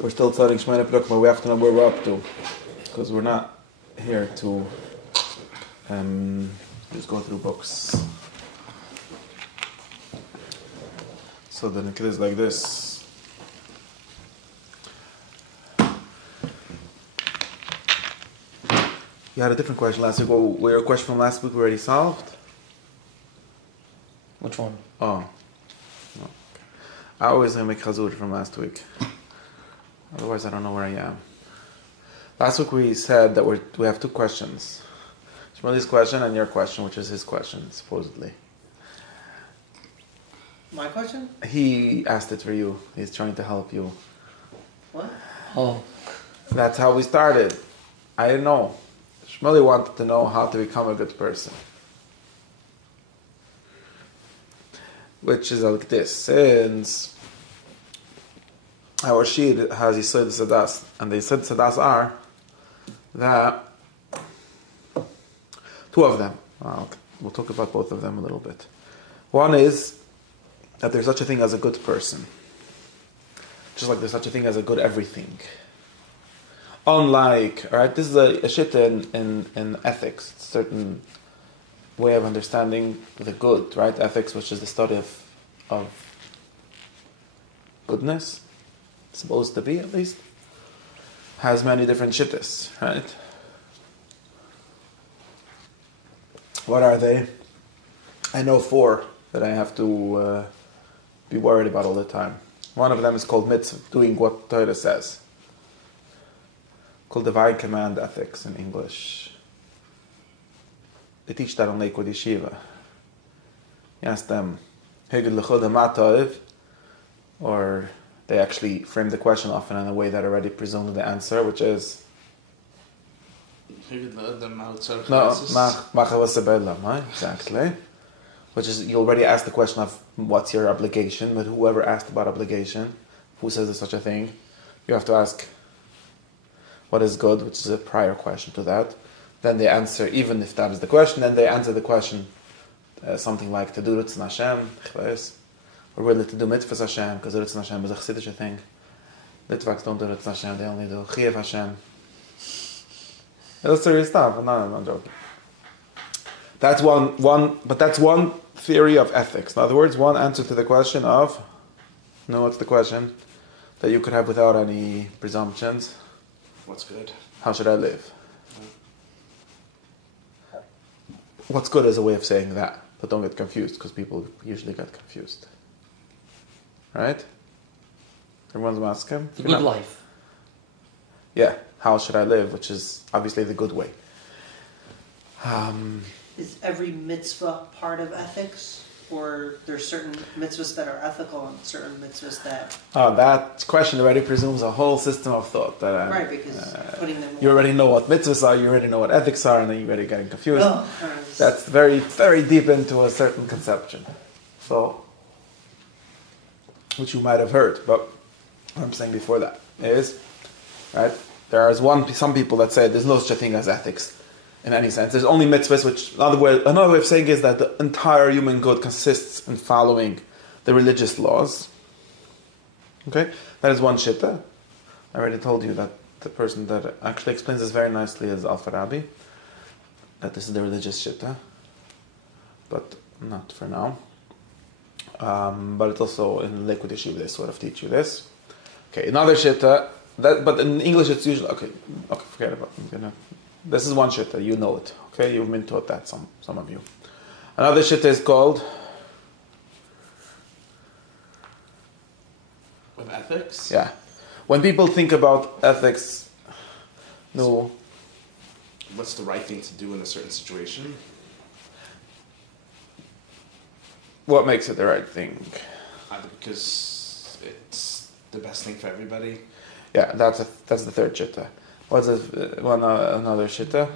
We're still studying Shemona Peruk, but we have to know where we're up to, because we're not here to just go through books. So the Nikid is like this. You had a different question last week. Well, your question from last week already solved? Which one? Oh. No. I always make Chazur from last week. Otherwise, I don't know where I am. Last week we said that we have two questions. Shmuli's question and your question, which is his question, supposedly. My question? He asked it for you. He's trying to help you. What? Oh. That's how we started. I didn't know. Shmuli wanted to know how to become a good person. Which is like this. Since our Shir has Yisod Sadas, and the Yisod Sadas are that two of them. We'll talk about both of them a little bit. One is that there's such a thing as a good person. Just like there's such a thing as a good everything. Unlike, alright, this is a shit in ethics, it's a certain way of understanding the good, right? Ethics, which is the study of goodness, supposed to be at least, has many different shittas, right? What are they? I know four that I have to be worried about all the time. One of them is called mitzvah, doing what Torah says. Called divine command ethics in English. They teach that on Lakewood Yeshiva. You ask them, or they actually frame the question often in a way that already presumes the answer, which is exactly. Which is, you already asked the question of what's your obligation, but whoever asked about obligation, who says there's such a thing, you have to ask what is good, which is a prior question to that. Then they answer, even if that is the question, then they answer the question something like to do Ritzon Hashem, or really to do mitzvahs Hashem, because Ritzon Hashem is a chassidish thing. Litvaks don't do Ritzon Hashem, they only do Chiyuv Hashem. It's serious stuff. I'm not joking. That's but that's one theory of ethics. In other words, one answer to the question of, what's the question that you could have without any presumptions? What's good? How should I live? What's good is a way of saying that, but don't get confused, because people usually get confused. Right? Everyone's asking? The good life. Yeah, how should I live, which is obviously the good way. Is every mitzvah part of ethics? Or there's certain mitzvahs that are ethical and certain mitzvahs that... that question already presumes a whole system of thought. That, right, because putting them... You already know what mitzvahs are, you already know what ethics are, and then you're already getting confused. Oh, that's very, very deep into a certain conception. So, which you might have heard, but what I'm saying before that is, right, there is some people that say there's no such a thing as ethics. In any sense, there's only mitzvahs, which another way of saying is that the entire human good consists in following the religious laws. Okay, that is one shitta. I already told you that the person that actually explains this very nicely is Al-Farabi. That this is the religious shitta, but not for now. But it's also in Liquid Yeshiva they sort of teach you this. Okay, another shitta. But in English it's usually okay. Forget about it. This is one shitta, you know it. Okay, you've been taught that, some of you. Another shitta is called of ethics? Yeah. When people think about ethics, no. What's the right thing to do in a certain situation? What makes it the right thing? Either because it's the best thing for everybody. Yeah, that's the third shitta. What's another shitta?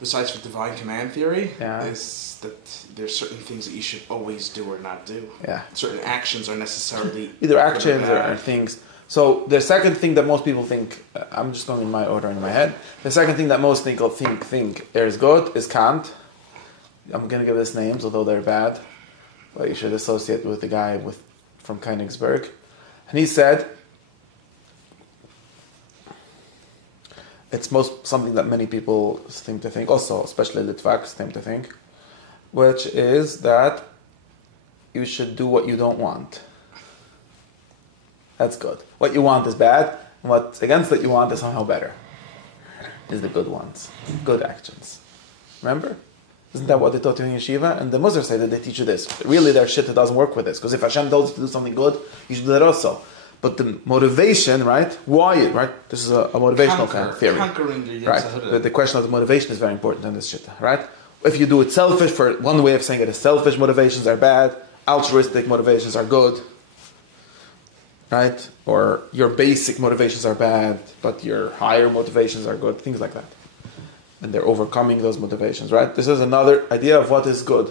Besides for divine command theory, yeah, is that there's certain things that you should always do or not do. Yeah. Certain actions are necessarily either actions or things. So the second thing that most people think, I'm just going in my order in my head. The second thing that most people think is good is Kant. I'm going to give this names, although they're bad, but you should associate with the guy from Königsberg. And he said, it's something that many people seem to think, also especially Litvaks seem to think, which is that you should do what you don't want. That's good. What you want is bad, and what's against what you want is somehow better. Is the good ones, good actions. Remember? Isn't that what they taught you in yeshiva? And the Muslims say that they teach you this. Really, their shit doesn't work with this. Because if Hashem tells you to do something good, you should do that also. But the motivation, right? Why, right? This is a motivational kind of theory. Conquering the right? The question of the motivation is very important in this shit, right? If you do it selfish, for one way of saying it is selfish motivations are bad, altruistic motivations are good, right? Or your basic motivations are bad, but your higher motivations are good, things like that. And they're overcoming those motivations, right? This is another idea of what is good.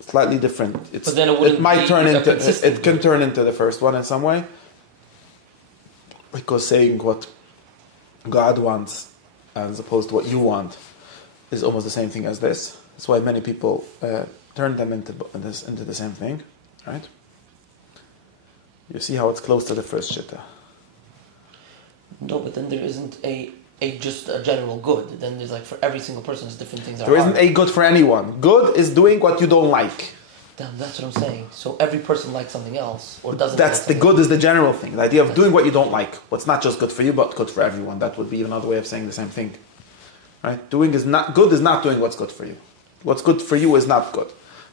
Slightly different. But then it might turn into it can turn into the first one in some way, because saying what God wants as opposed to what you want is almost the same thing as this. That's why many people turn them into the same thing, right? You see how it's close to the first shitta. No, but then there isn't a just a general good. Then there's like for every single person, there's different things. There isn't a good for anyone. Good is doing what you don't like. That's what I'm saying. So every person likes something else or doesn't. That's like the good is the general thing. The idea of doing what you don't like. What's not just good for you, but good for everyone. That would be another way of saying the same thing. Right? Doing is not doing what's good for you. What's good for you is not good.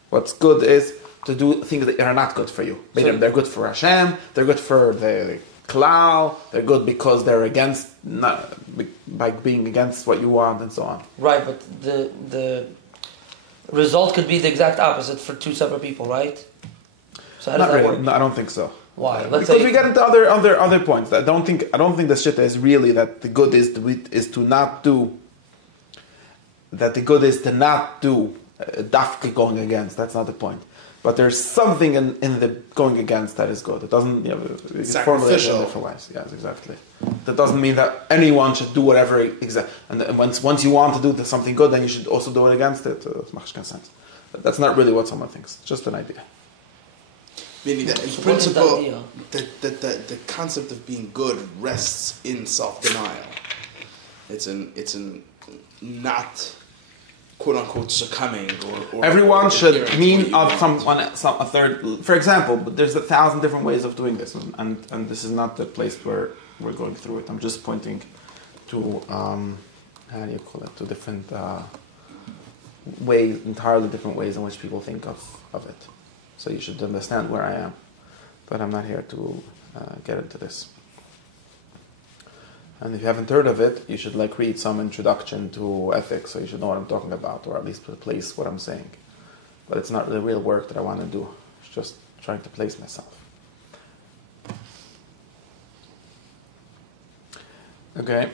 What's good is to do things that are not good for you. So, they're good for Hashem. They're good for the klal. They're good because they're against, by being against what you want and so on. Right, but the result could be the exact opposite for two separate people, right? So how does that work? No, I don't think so. Why? Because we get into other points. I don't think the shit is really that the good is to not do. That the good is to not do dafka going against. That's not the point. But there's something in the going against that is good. It doesn't, it's sacrificial. In different ways. Yes, exactly. That doesn't mean that anyone should do whatever and once you want to do something good, then you should also do it against it. It makes no sense. But that's not really what someone thinks. It's just an idea. Meaning that in principle, the concept of being good rests in self-denial. It's in not quote unquote succumbing or everyone should mean of a third. For example, there's 1,000 different ways of doing this, and this is not the place where we're going through it. I'm just pointing to how do you call it? To different ways, entirely different ways in which people think of it. So you should understand where I am, but I'm not here to get into this. And if you haven't heard of it, you should read some introduction to ethics, so you should know what I'm talking about, or at least place what I'm saying. But it's not the real work that I want to do. It's just trying to place myself. Okay.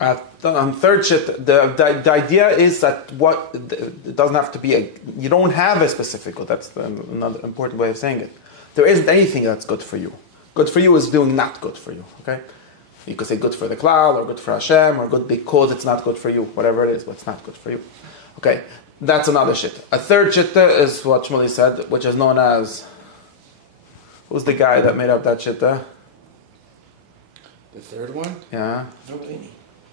On third shit, the idea is that it doesn't have to be you don't have a specific good. That's another important way of saying it. There isn't anything that's good for you. Good for you is doing not good for you. Okay. You could say good for the klal, or good for Hashem, or good because it's not good for you. Whatever it is, but it's not good for you. Okay, that's another shit. A third shitta is what Shmuley said, which is known as... Who's the guy that made up that shitta? The third one? Yeah.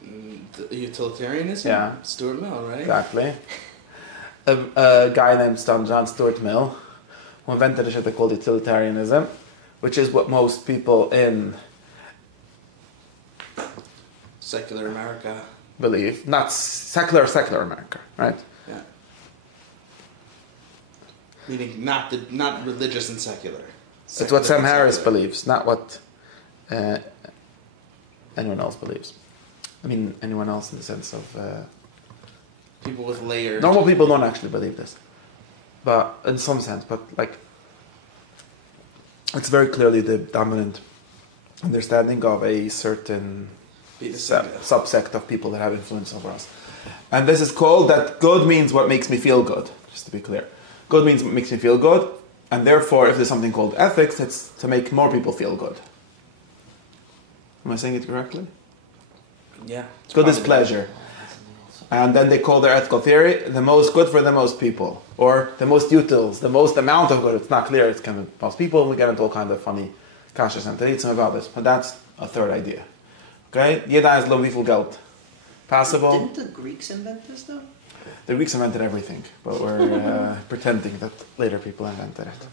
The utilitarianism? Yeah. Stuart Mill, right? Exactly. A guy named John Stuart Mill, who invented a shitta called utilitarianism, which is what most people in... Secular America believe, not secular America, right? Yeah. Meaning not religious and secular. It's what Sam Harris believes, not what anyone else believes. I mean, anyone else in the sense of people with layered. Normal people don't actually believe this, but in some sense, but it's very clearly the dominant understanding of a certain subsect of people that have influence over us. And this is called that good means what makes me feel good, just to be clear. Good means what makes me feel good, and therefore if there's something called ethics, it's to make more people feel good. Am I saying it correctly? Yeah. Good is pleasure. And then they call their ethical theory the most good for the most people, or the most utils, the most amount of good. It's not clear, it's kind of most people, and we get into all kind of funny kashas and taritzim about this, but that's a third idea. Okay? Jeder ist lo wie viel Geld. Possible. Didn't the Greeks invent this though? The Greeks invented everything, but we're pretending that later people invented it.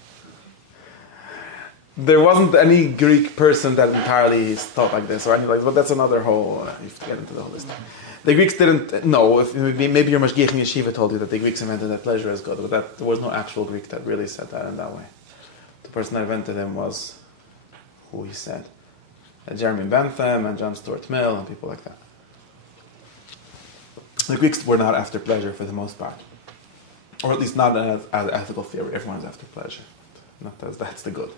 There wasn't any Greek person that entirely thought like this or anything like this, but that's another whole, you have to get into the whole list. The Greeks didn't know, if maybe your Mashgiach in Yeshiva told you that the Greeks invented that pleasure is good, but there was no actual Greek that really said that in that way. The person that invented him was, who he said, Jeremy Bentham and John Stuart Mill and people like that. The Greeks were not after pleasure for the most part. Or at least not as ethical theory. Everyone's after pleasure. Not as that's the good.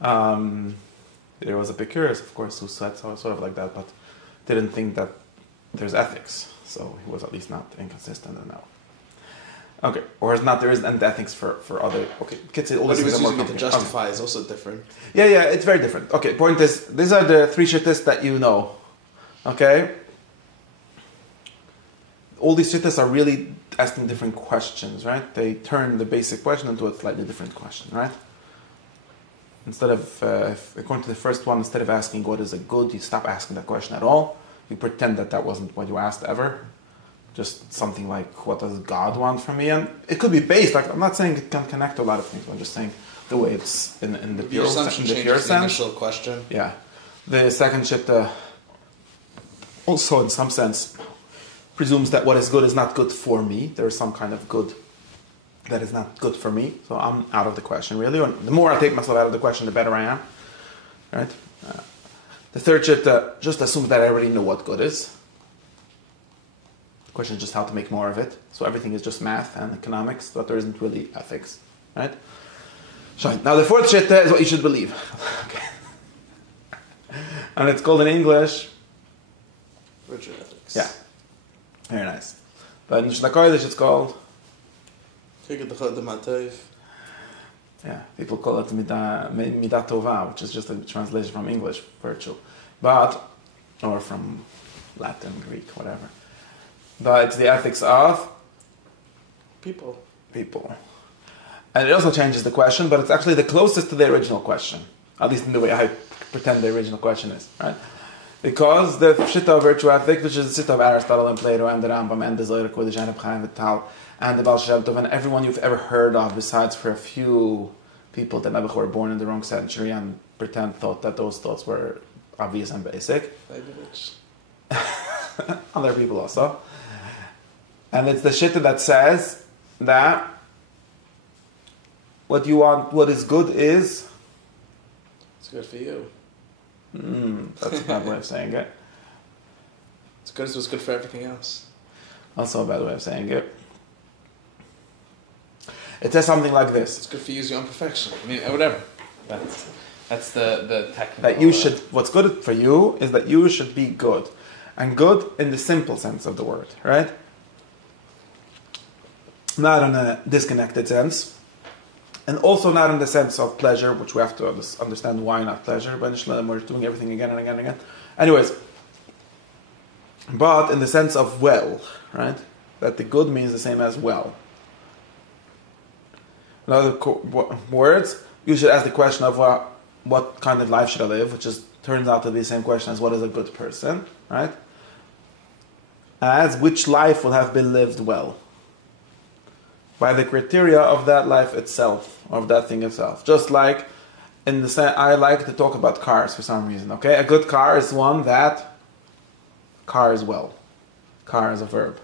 There was Epicurus, of course, who said sort of like that, but didn't think that there's ethics. So he was at least not inconsistent in that way. Okay, or is not there isn't ethics for other. Okay, kids say all What these he was things are more using it to complicated. justify is also different. Yeah, it's very different. Okay, point is, these are the three shittas that you know. Okay? All these shittas are really asking different questions, right? They turn the basic question into a slightly different question, right? Instead of, according to the first one, instead of asking what is a good, you stop asking that question at all. You pretend that wasn't what you asked ever. Just something like, what does God want from me? And it could be based, like, I'm not saying it can connect to a lot of things, I'm just saying the way it's in the pure, assumption in the changes pure the sense. initial question. Yeah. The second shitta also, in some sense, presumes that what is good is not good for me. There is some kind of good that is not good for me. So I'm out of the question, really. Or the more I take myself out of the question, the better I am. Right? The third shitta just assumes that I already know what good is. The question is just how to make more of it. So everything is just math and economics, but there isn't really ethics. Right? Now the fourth shitta is what you should believe. Okay. And it's called in English Virtue ethics. Yeah. Very nice. But in Shnakoidish it's called, yeah, people call it Midat Tova, which is just a translation from English, virtue. But, or from Latin, Greek, whatever. But it's the ethics of People. And it also changes the question, but it's actually the closest to the original question. At least in the way I pretend the original question is, right? Because the Shitta of virtue ethics, which is the Shitta of Aristotle and Plato and the Rambam and the Zohar Kodesh and the Chaim Vital and the Baal Shem Tov and everyone you've ever heard of, besides for a few people that never were born in the wrong century and thought that those thoughts were obvious and basic. Other people also. And it's the Shitta that says that what you want, what is good is... It's good for you. That's a bad way of saying it. It's good as what's good for everything else. Also a bad way of saying it. It says something like this. It's good for you as your own perfection. I mean, whatever. That's the technical... That you should, what's good for you is that you should be good. And good in the simple sense of the word, right? Not in a disconnected sense. And also not in the sense of pleasure, which we have to understand why not pleasure. But we're doing everything again and again and again. Anyways. But in the sense of well, right? That the good means the same as well. In other words, you should ask the question of what kind of life should I live, which turns out to be the same question as what is a good person, right? As which life will have been lived well. By the criteria of that life itself, of that thing itself. Just like, in the sense, I like to talk about cars for some reason, okay? A good car is one that cars well. Car is a verb,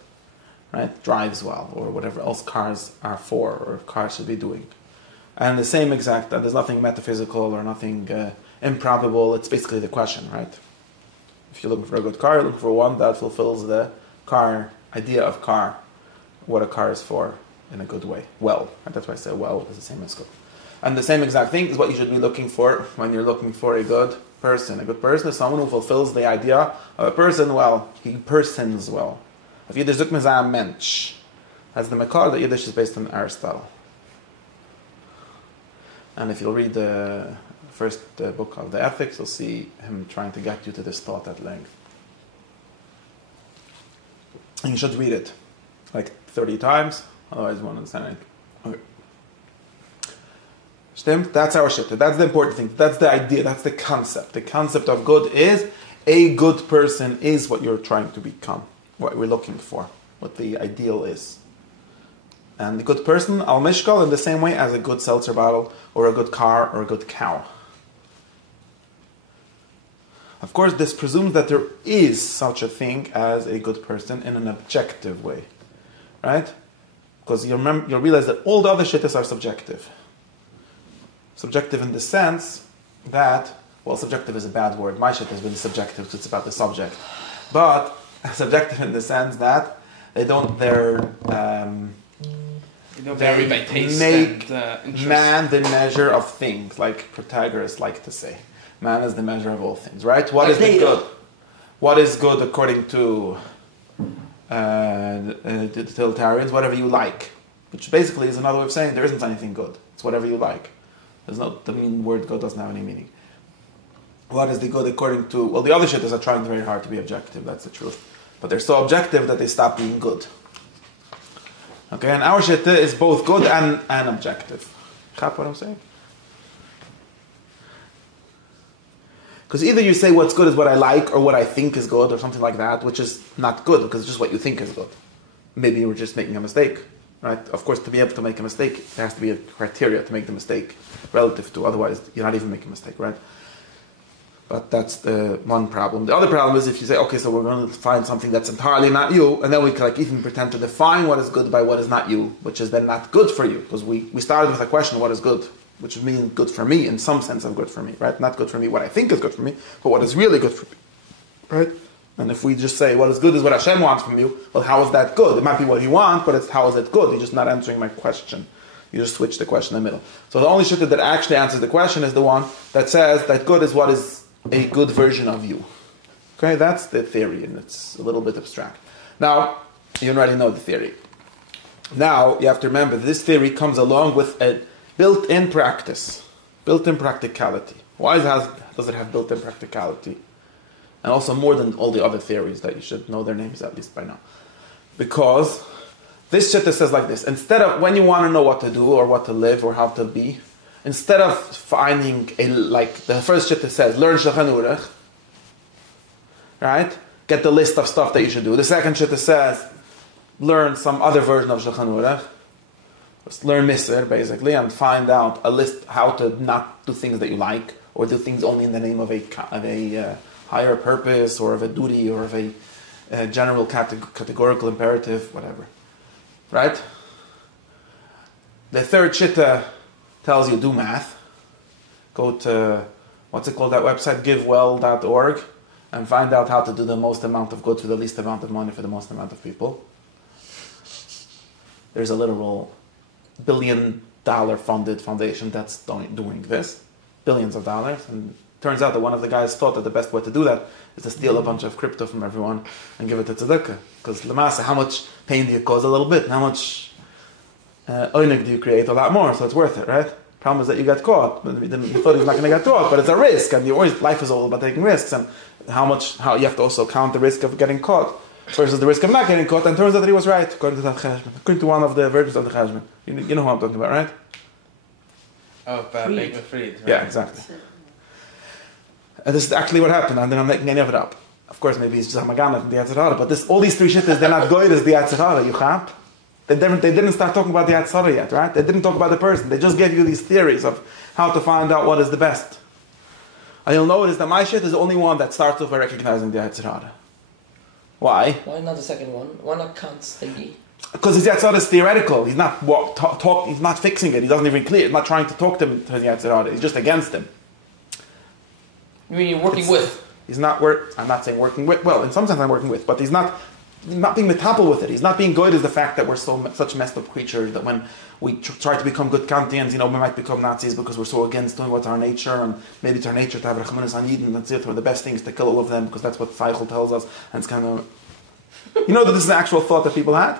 right? Drives well, or whatever else cars are for, or cars should be doing. And the same exact, there's nothing metaphysical or nothing improbable, it's basically the question, right? If you're looking for a good car, you're looking for one that fulfills the car, idea of car, what a car is for. In a good way. Well. And that's why I say well is the same as good. And the same exact thing is what you should be looking for when you're looking for a good person. A good person is someone who fulfills the idea of a person well. He persons well. If Yiddish zuk me a mensch. That's the makar that Yiddish is based on Aristotle. And if you'll read the first book of the Ethics, you'll see him trying to get you to this thought at length. And you should read it like 30 times. Otherwise, you won't understand anything. Okay. Stimmt? That's our shit. That's the important thing. That's the idea. That's the concept. The concept of good is a good person is what you're trying to become, what we're looking for, what the ideal is. And the good person, al mishkal, in the same way as a good seltzer bottle, or a good car, or a good cow. Of course, this presumes that there is such a thing as a good person in an objective way, right? Because you'll realize that all the other shittas are subjective. Subjective in the sense that, well, subjective is a bad word. My shit has been subjective because it's about the subject. But subjective in the sense that they vary by taste make and interest. Man the measure of things, like Protagoras liked to say. Man is the measure of all things, right? What is the good? What is good according to the utilitarians? Whatever you like. Which basically is another way of saying there isn't anything good. It's whatever you like. The word good doesn't have any meaning. What is the good according to... Well, the other shittas are trying very hard to be objective, that's the truth. But they're so objective that they stop being good. Okay, and our shitta is both good and objective. Got what I'm saying? Because either you say what's good is what I like or what I think is good or something like that, which is not good because it's just what you think is good. Maybe you were just making a mistake, right? Of course, to be able to make a mistake, there has to be a criteria to make the mistake relative to, otherwise you're not even making a mistake, right? But that's the one problem. The other problem is if you say, okay, so we're going to find something that's entirely not you, and then we can even pretend to define what is good by what is not you, which is then not good for you, because we started with a question, what is good? Which means good for me, in some sense of good for me, right? Not good for me, what I think is good for me, but what is really good for me, right? And if we just say, what is good is what Hashem wants from you, well, how is that good? It might be what you want, but it's how is it good? You're just not answering my question. You just switch the question in the middle. So the only shita that actually answers the question is the one that says that good is what is a good version of you. Okay, that's the theory, and it's a little bit abstract. Now, you already know the theory. Now, you have to remember, this theory comes along with a built-in practice, built-in practicality. Why does it have built-in practicality? And also more than all the other theories that you should know their names at least by now. Because this shitta says like this, instead of, when you want to know what to do or what to live or how to be, instead of finding the first shitta says, learn Shulchan Aruch, right? Get the list of stuff that you should do. The second shitta says, learn some other version of Shulchan Aruch. Just learn Misr, basically, and find out a list how to not do things that you like, or do things only in the name of a higher purpose, or of a duty, or of a general categorical imperative, whatever. Right? The third shitta tells you do math. Go to, what's it called, that website, givewell.org, and find out how to do the most amount of good for the least amount of money for the most amount of people. There's a literal $1 billion funded foundation that's doing this. Billions of dollars. And it turns out that one of the guys thought that the best way to do that is to steal a bunch of crypto from everyone and give it to tzedakah. Because Lamasa, how much pain do you cause? A little bit. And how much oinig do you create? A lot more. So it's worth it, right? Problem is that you get caught. You thought he was not going to get caught, but it's a risk. And life is all about taking risks. And how you have to also count the risk of getting caught versus the risk of not getting caught. And it turns out that he was right, according to that cheshbon. According to one of the versions of the cheshbon. You know who I'm talking about, right? Oh, Baker Fried. Right? Yeah, exactly. And this is actually what happened, and then I'm making any of it up. Of course, maybe it's just Hamagana from the Yetzirah, but all these three shittas, they're not good as the Yetzirah, you chap. They didn't start talking about the Yetzirah yet, right? They didn't talk about the person. They just gave you these theories of how to find out what is the best. And you'll notice that my shit is the only one that starts off by recognizing the Yetzirah. Why? Why not the second one? Why not Kant's thingy? Because his Yetzirah is theoretical. He's not he's not fixing it. He doesn't even clear. He's not trying to talk to him to his Yetzirah. He's just against him. You mean you're working with? He's not I'm not saying working with. Well, in some sense I'm working with, but he's not being metapel with it. He's not being good as the fact that we're such messed up creatures that when we try to become good Kantians, we might become Nazis because we're so against doing what's our nature, and maybe it's our nature to have Rachmanis on Yidden, and that's it. Or the best thing is to kill all of them because that's what Feichel tells us, and it's kind of... You know that this is an actual thought that people had?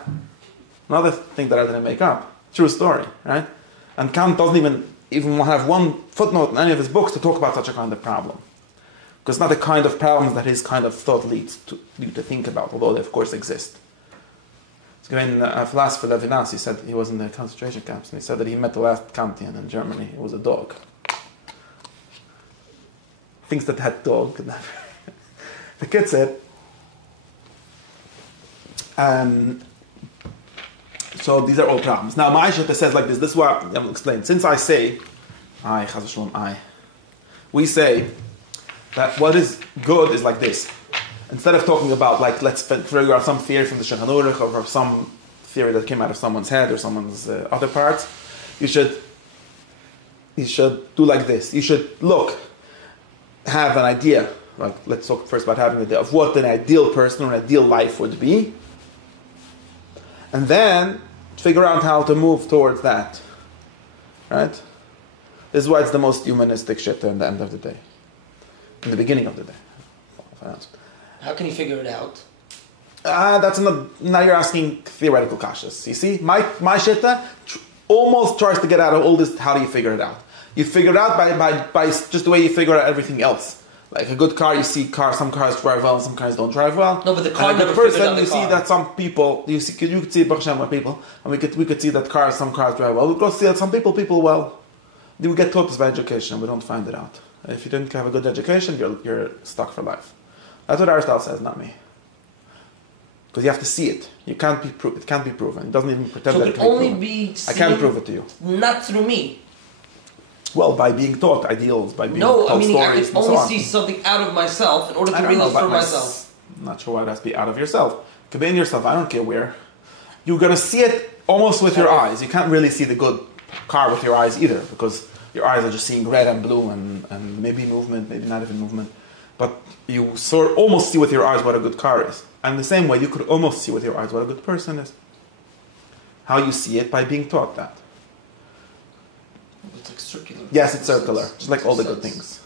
Another thing that I didn't make up. True story, right? And Kant doesn't even have one footnote in any of his books to talk about such a kind of problem. Because it's not the kind of problems that his kind of thought leads you to think about, although they of course exist. When a philosopher, Levinas, he said he was in the concentration camps, and he said that he met the last Kantian in Germany. It was a dog. Thinks that dog could never... The kid said, so these are all problems. Now, my Shitta says like this. This is what I will explain. Since I say, we say that what is good is like this. Instead of talking about like let's figure out some theory from the Shulchan Aruch or some theory that came out of someone's head or someone's other parts, you should do like this. You should have an idea. Like let's talk first about having an idea of what an ideal person or an ideal life would be, and then figure out how to move towards that. Right? This is why it's the most humanistic shit in the end of the day. In the beginning of the day. How can you figure it out? Now you're asking theoretical kashas. You see? My shitta almost tries to get out of all this, how do you figure it out? You figure it out by just the way you figure out everything else. Like a good car, you see some cars drive well and some cars don't drive well. No, but the car and a never good person, figures out the you car. see that some people, you could see Baruch Hashem, people, and we could see that some cars drive well. We could see that some people well. We get taught this by education, we don't find it out. If you didn't have a good education, you're stuck for life. That's what Aristotle says, not me. Because you have to see it. It can't be proven. It doesn't even pretend So that it it can can only be proven. be I can't seen prove it to you. not through me. Well, by being taught ideals, by being No, I told mean I stories can and so only on. see something out of myself in order I to don't realize know for about myself. I'm not sure why it has to be out of yourself. It could be in yourself. I don't care where. You're going to see it almost with your eyes. You can't really see the good car with your eyes either, because your eyes are just seeing red and blue and maybe movement, maybe not even movement. But you almost see with your eyes what a good car is. And the same way, you could almost see with your eyes what a good person is. How you see it? By being taught that. It's like circular. Yes, it's circular, just like all the good things.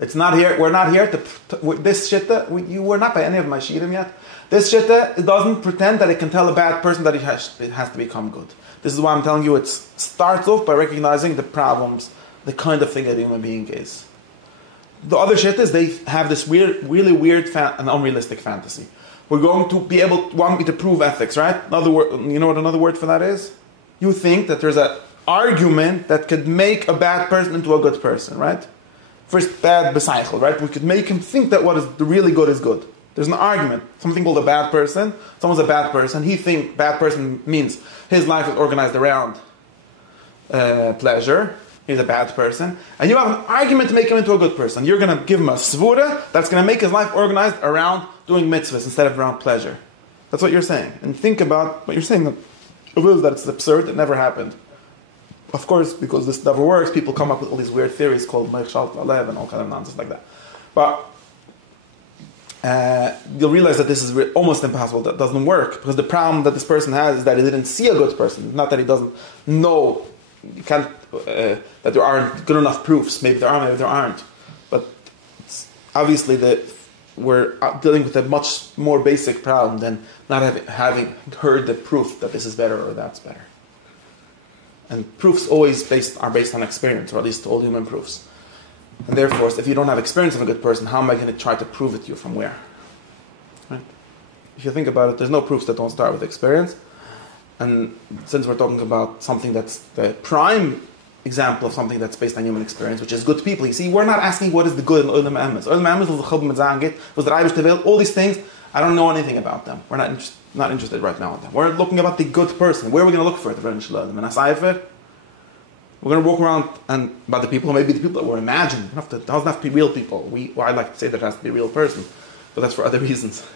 It's not here. We're not here to this shitta. We're not by any of my shirim yet. This shitta, it doesn't pretend that it can tell a bad person that it has to become good. This is why I'm telling you. It starts off by recognizing the problems, the kind of thing that a human being is. The other shit is they have this really weird and unrealistic fantasy. We're going to be want me to prove ethics, right? Another word, you know what another word for that is? You think that there's an argument that could make a bad person into a good person, right? First, bad becycle, right? We could make him think that what is really good is good. There's an argument. Something called a bad person. Someone's a bad person. He thinks bad person means his life is organized around pleasure. He's a bad person. And you have an argument to make him into a good person. You're going to give him a svura that's going to make his life organized around doing mitzvahs instead of around pleasure. That's what you're saying. And think about what you're saying. That it's absurd. It never happened. Of course, because this never works, people come up with all these weird theories called Mechshalt Alev and all kind of nonsense like that. But you'll realize that this is almost impossible. That doesn't work. Because the problem that this person has is that he didn't see a good person. Not that he doesn't know. You can't, that there aren't good enough proofs. Maybe there are, maybe there aren't. But it's obviously we're dealing with a much more basic problem than not having heard the proof that this is better or that's better. And proofs always are based on experience, or at least all human proofs. And therefore, if you don't have experience of a good person, how am I going to try to prove it to you from where? Right? If you think about it, there's no proofs that don't start with experience. And since we're talking about something that's the prime example of something that's based on human experience, which is good people, you see, we're not asking what is the good in Olam Emes. Olam Emes was the Chub Mitzangit, was the Reibish Tevel, all these things, I don't know anything about them. We're not interested right now in them. We're looking about the good person. Where are we going to look for it? We're going to walk around and about the people, maybe the people that we're imagining. It doesn't have to be real people. I like to say that it has to be a real person, but that's for other reasons.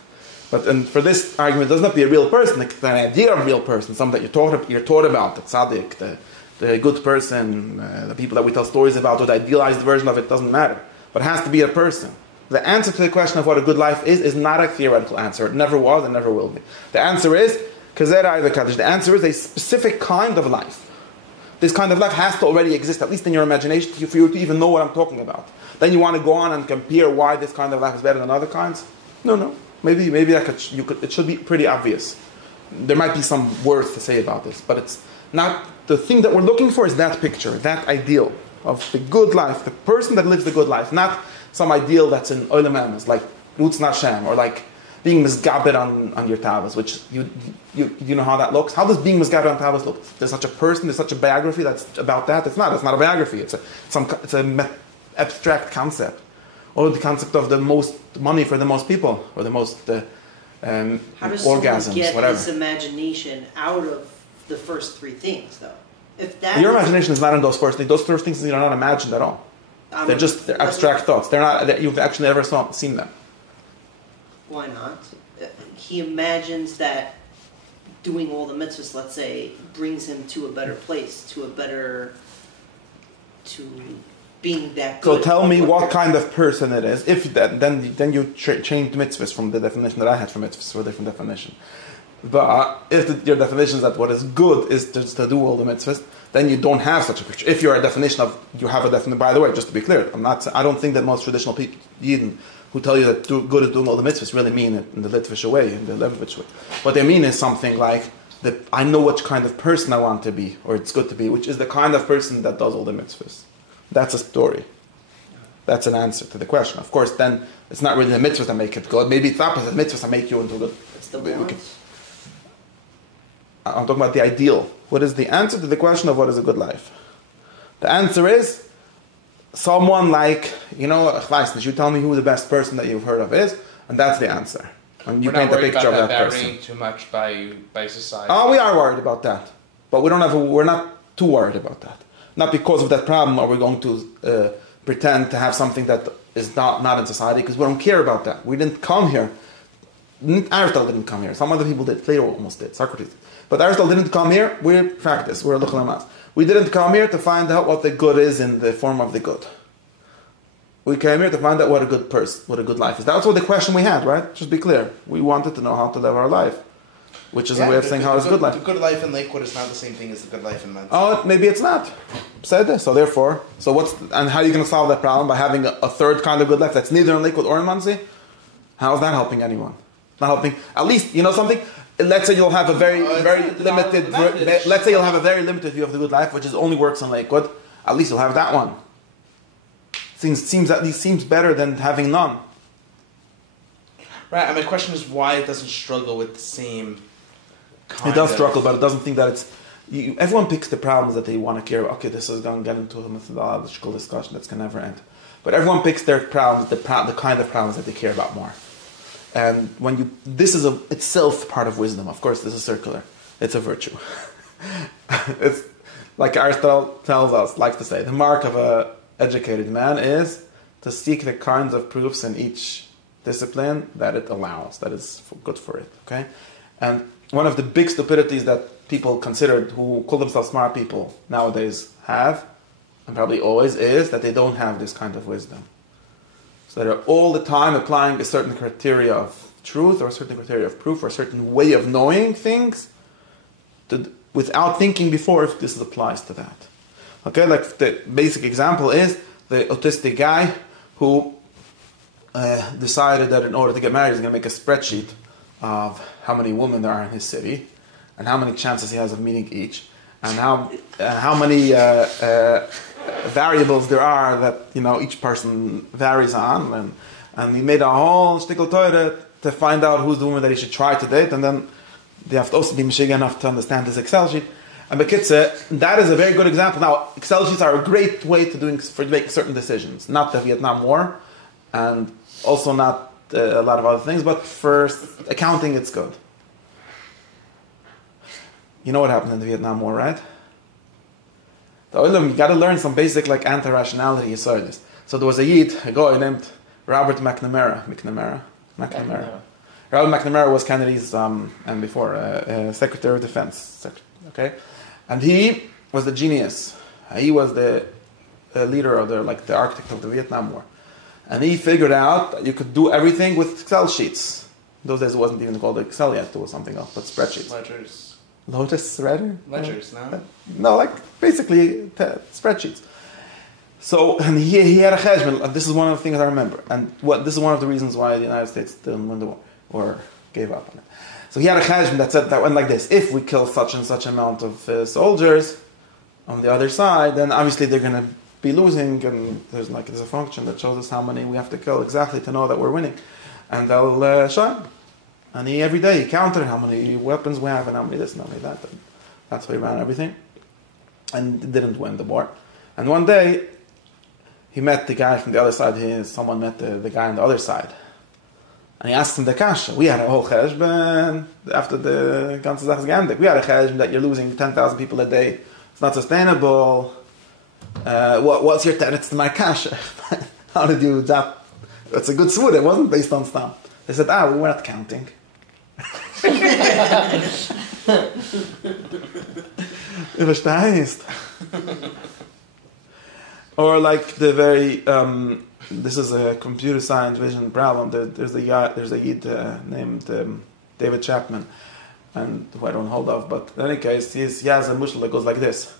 And for this argument, it doesn't have to be a real person. Like the idea of a real person, something that you're taught about, the tzaddik, the good person, the people that we tell stories about, or the idealized version of it, doesn't matter. But it has to be a person. The answer to the question of what a good life is not a theoretical answer. It never was and never will be. The answer is, the answer is a specific kind of life. This kind of life has to already exist, at least in your imagination, for you to even know what I'm talking about. Then you want to go on and compare why this kind of life is better than other kinds? No. Maybe it should be pretty obvious. There might be some words to say about this, but it's not. The thing that we're looking for is that picture, that ideal of the good life, the person that lives the good life, not some ideal that's in Olam Emes, like Rutz Nashem, or like being misgaber on your tavis, which you know how that looks. How does being misgaber on tavis look? There's such a person, there's such a biography that's about that. It's not a biography. It's an abstract concept. or the concept of the most money for the most people, or the most How does orgasms, someone get whatever. this imagination out of the first three things, though? If that Your imagination is not in those first things. Those first things are not imagined at all. They're abstract thoughts. They're not that you've actually never seen them. Why not? He imagines that doing all the mitzvahs, let's say, brings him to a better place, to being that So good. tell me what kind of person it is. If that, then you change mitzvahs from the definition that I had for mitzvahs to a different definition. But if your definition is that what is good is just to do all the mitzvahs, then you don't have such a picture. If you're a definition of, you have a definition. By the way, just to be clear, I don't think that most traditional people, Yidden, who tell you that good is doing all the mitzvahs, really mean it in the Litvish way, in the Levovich way. What they mean is something like that. I know which kind of person I want to be, or it's good to be, which is the kind of person that does all the mitzvahs. That's a story. That's an answer to the question. Of course, then it's not really the mitzvahs that make it good. Maybe it's the opposite. Mitzvahs that make you into good. It's the balance. I'm talking about the ideal. What is the answer to the question of what is a good life? The answer is someone like, you tell me who the best person that you've heard of is, and that's the answer. And you paint a picture of that person. Varying too much by society. Oh, we are worried about that, but we're not too worried about that. Not because of that problem are we going to pretend to have something that is not in society, because we don't care about that. We didn't come here. Aristotle didn't come here. Some other people did. Plato almost did. Socrates did. But Aristotle didn't come here. We practice. We're l'chalamas. We didn't come here to find out what the good is in the form of the good. We came here to find out what a good life is. That's what the question we had, right? Just be clear. We wanted to know how to live our life, which is a way of saying how is good life. The good life in Lakewood is not the same thing as the good life in Manchester. Oh, maybe it's not. Said this. So therefore, and how are you going to solve that problem? By having a third kind of good life that's neither in Lakewood or in Monsey? How is that helping anyone? Not helping. At least, you know something? Let's say you'll have a very limited. Let's say you'll have a very limited view of the good life, which only works in Lakewood. At least you'll have that one. Seems better than having none. Right. And my question is why it doesn't struggle with the same. It does struggle, but it doesn't think that it's. Everyone picks the problems that they want to care about. Okay, this is going to get into a methodological discussion that's going to never end. But everyone picks their problems, the kind of problems that they care about more. And this is itself part of wisdom. Of course, this is circular. It's a virtue. It's like Aristotle likes to say, the mark of an educated man is to seek the kinds of proofs in each discipline that it allows, that is good for it. Okay, and one of the big stupidities that people considered who call themselves smart people nowadays have, and probably always, is that they don't have this kind of wisdom. So they're all the time applying a certain criteria of truth or a certain criteria of proof or a certain way of knowing things without thinking before if this applies to that. Okay, like the basic example is the autistic guy who decided that in order to get married he's going to make a spreadsheet of how many women there are in his city and how many chances he has of meeting each and how many variables there are that each person varies on, and he made a whole shtickle Torah to find out who's the woman that he should try to date, and then they have to also be Meshiga enough to understand this Excel sheet. And Bekitze, that is a very good example. Now, Excel sheets are a great way to make certain decisions. Not the Vietnam War, and also not a lot of other things, but for accounting, it's good. You know what happened in the Vietnam War, right? You got to learn some basic anti-rationality. You saw this. So there was a Yid, a guy named Robert McNamara. Robert McNamara was Kennedy's and before Secretary of Defense. Okay, and he was the genius. He was the leader of the architect of the Vietnam War, and he figured out that you could do everything with Excel sheets. In those days, it wasn't even called Excel yet; it was something else, but spreadsheets. Ledgers, no? No, basically spreadsheets. So, and he had a cheshbon, and this is one of the things I remember, and this is one of the reasons why the United States didn't win the war, or gave up on it. So he had a cheshbon that went like this: if we kill such and such amount of soldiers on the other side, then obviously they're going to be losing, and there's a function that shows us how many we have to kill exactly to know that we're winning, and they'll shine. And every day he counted how many weapons we have and how many this and how many that. And that's how he ran everything. And didn't win the war. And one day he met the guy from the other side. Someone met the guy on the other side. And he asked him the kasha. We had a whole cheshbon after the ganze Sache geendet. We had a cheshbon that you're losing 10,000 people a day. It's not sustainable. What's your teretz to my kasha? How did you that? It's a good svur. It wasn't based on stam. They said, we were not counting. You verstehst? Or like the very this is a computer science vision problem. There's a yid named David Chapman, and who I don't hold of, but in any case, he has a mushal that goes like this.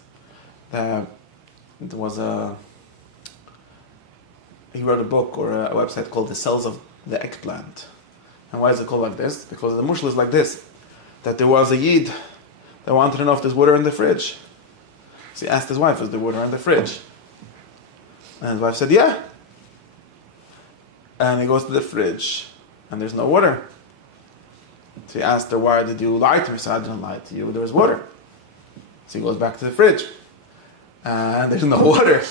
He wrote a book or a website called The Cells of the Eggplant. And why is it called like this? Because the mushal is like this, that there was a yid that wanted to know if there's water in the fridge. So he asked his wife, is there water in the fridge? And his wife said, yeah. And he goes to the fridge, and there's no water. So he asked her, why did you lie to me? He said, I didn't lie to you, there was water. So he goes back to the fridge, and there's no water.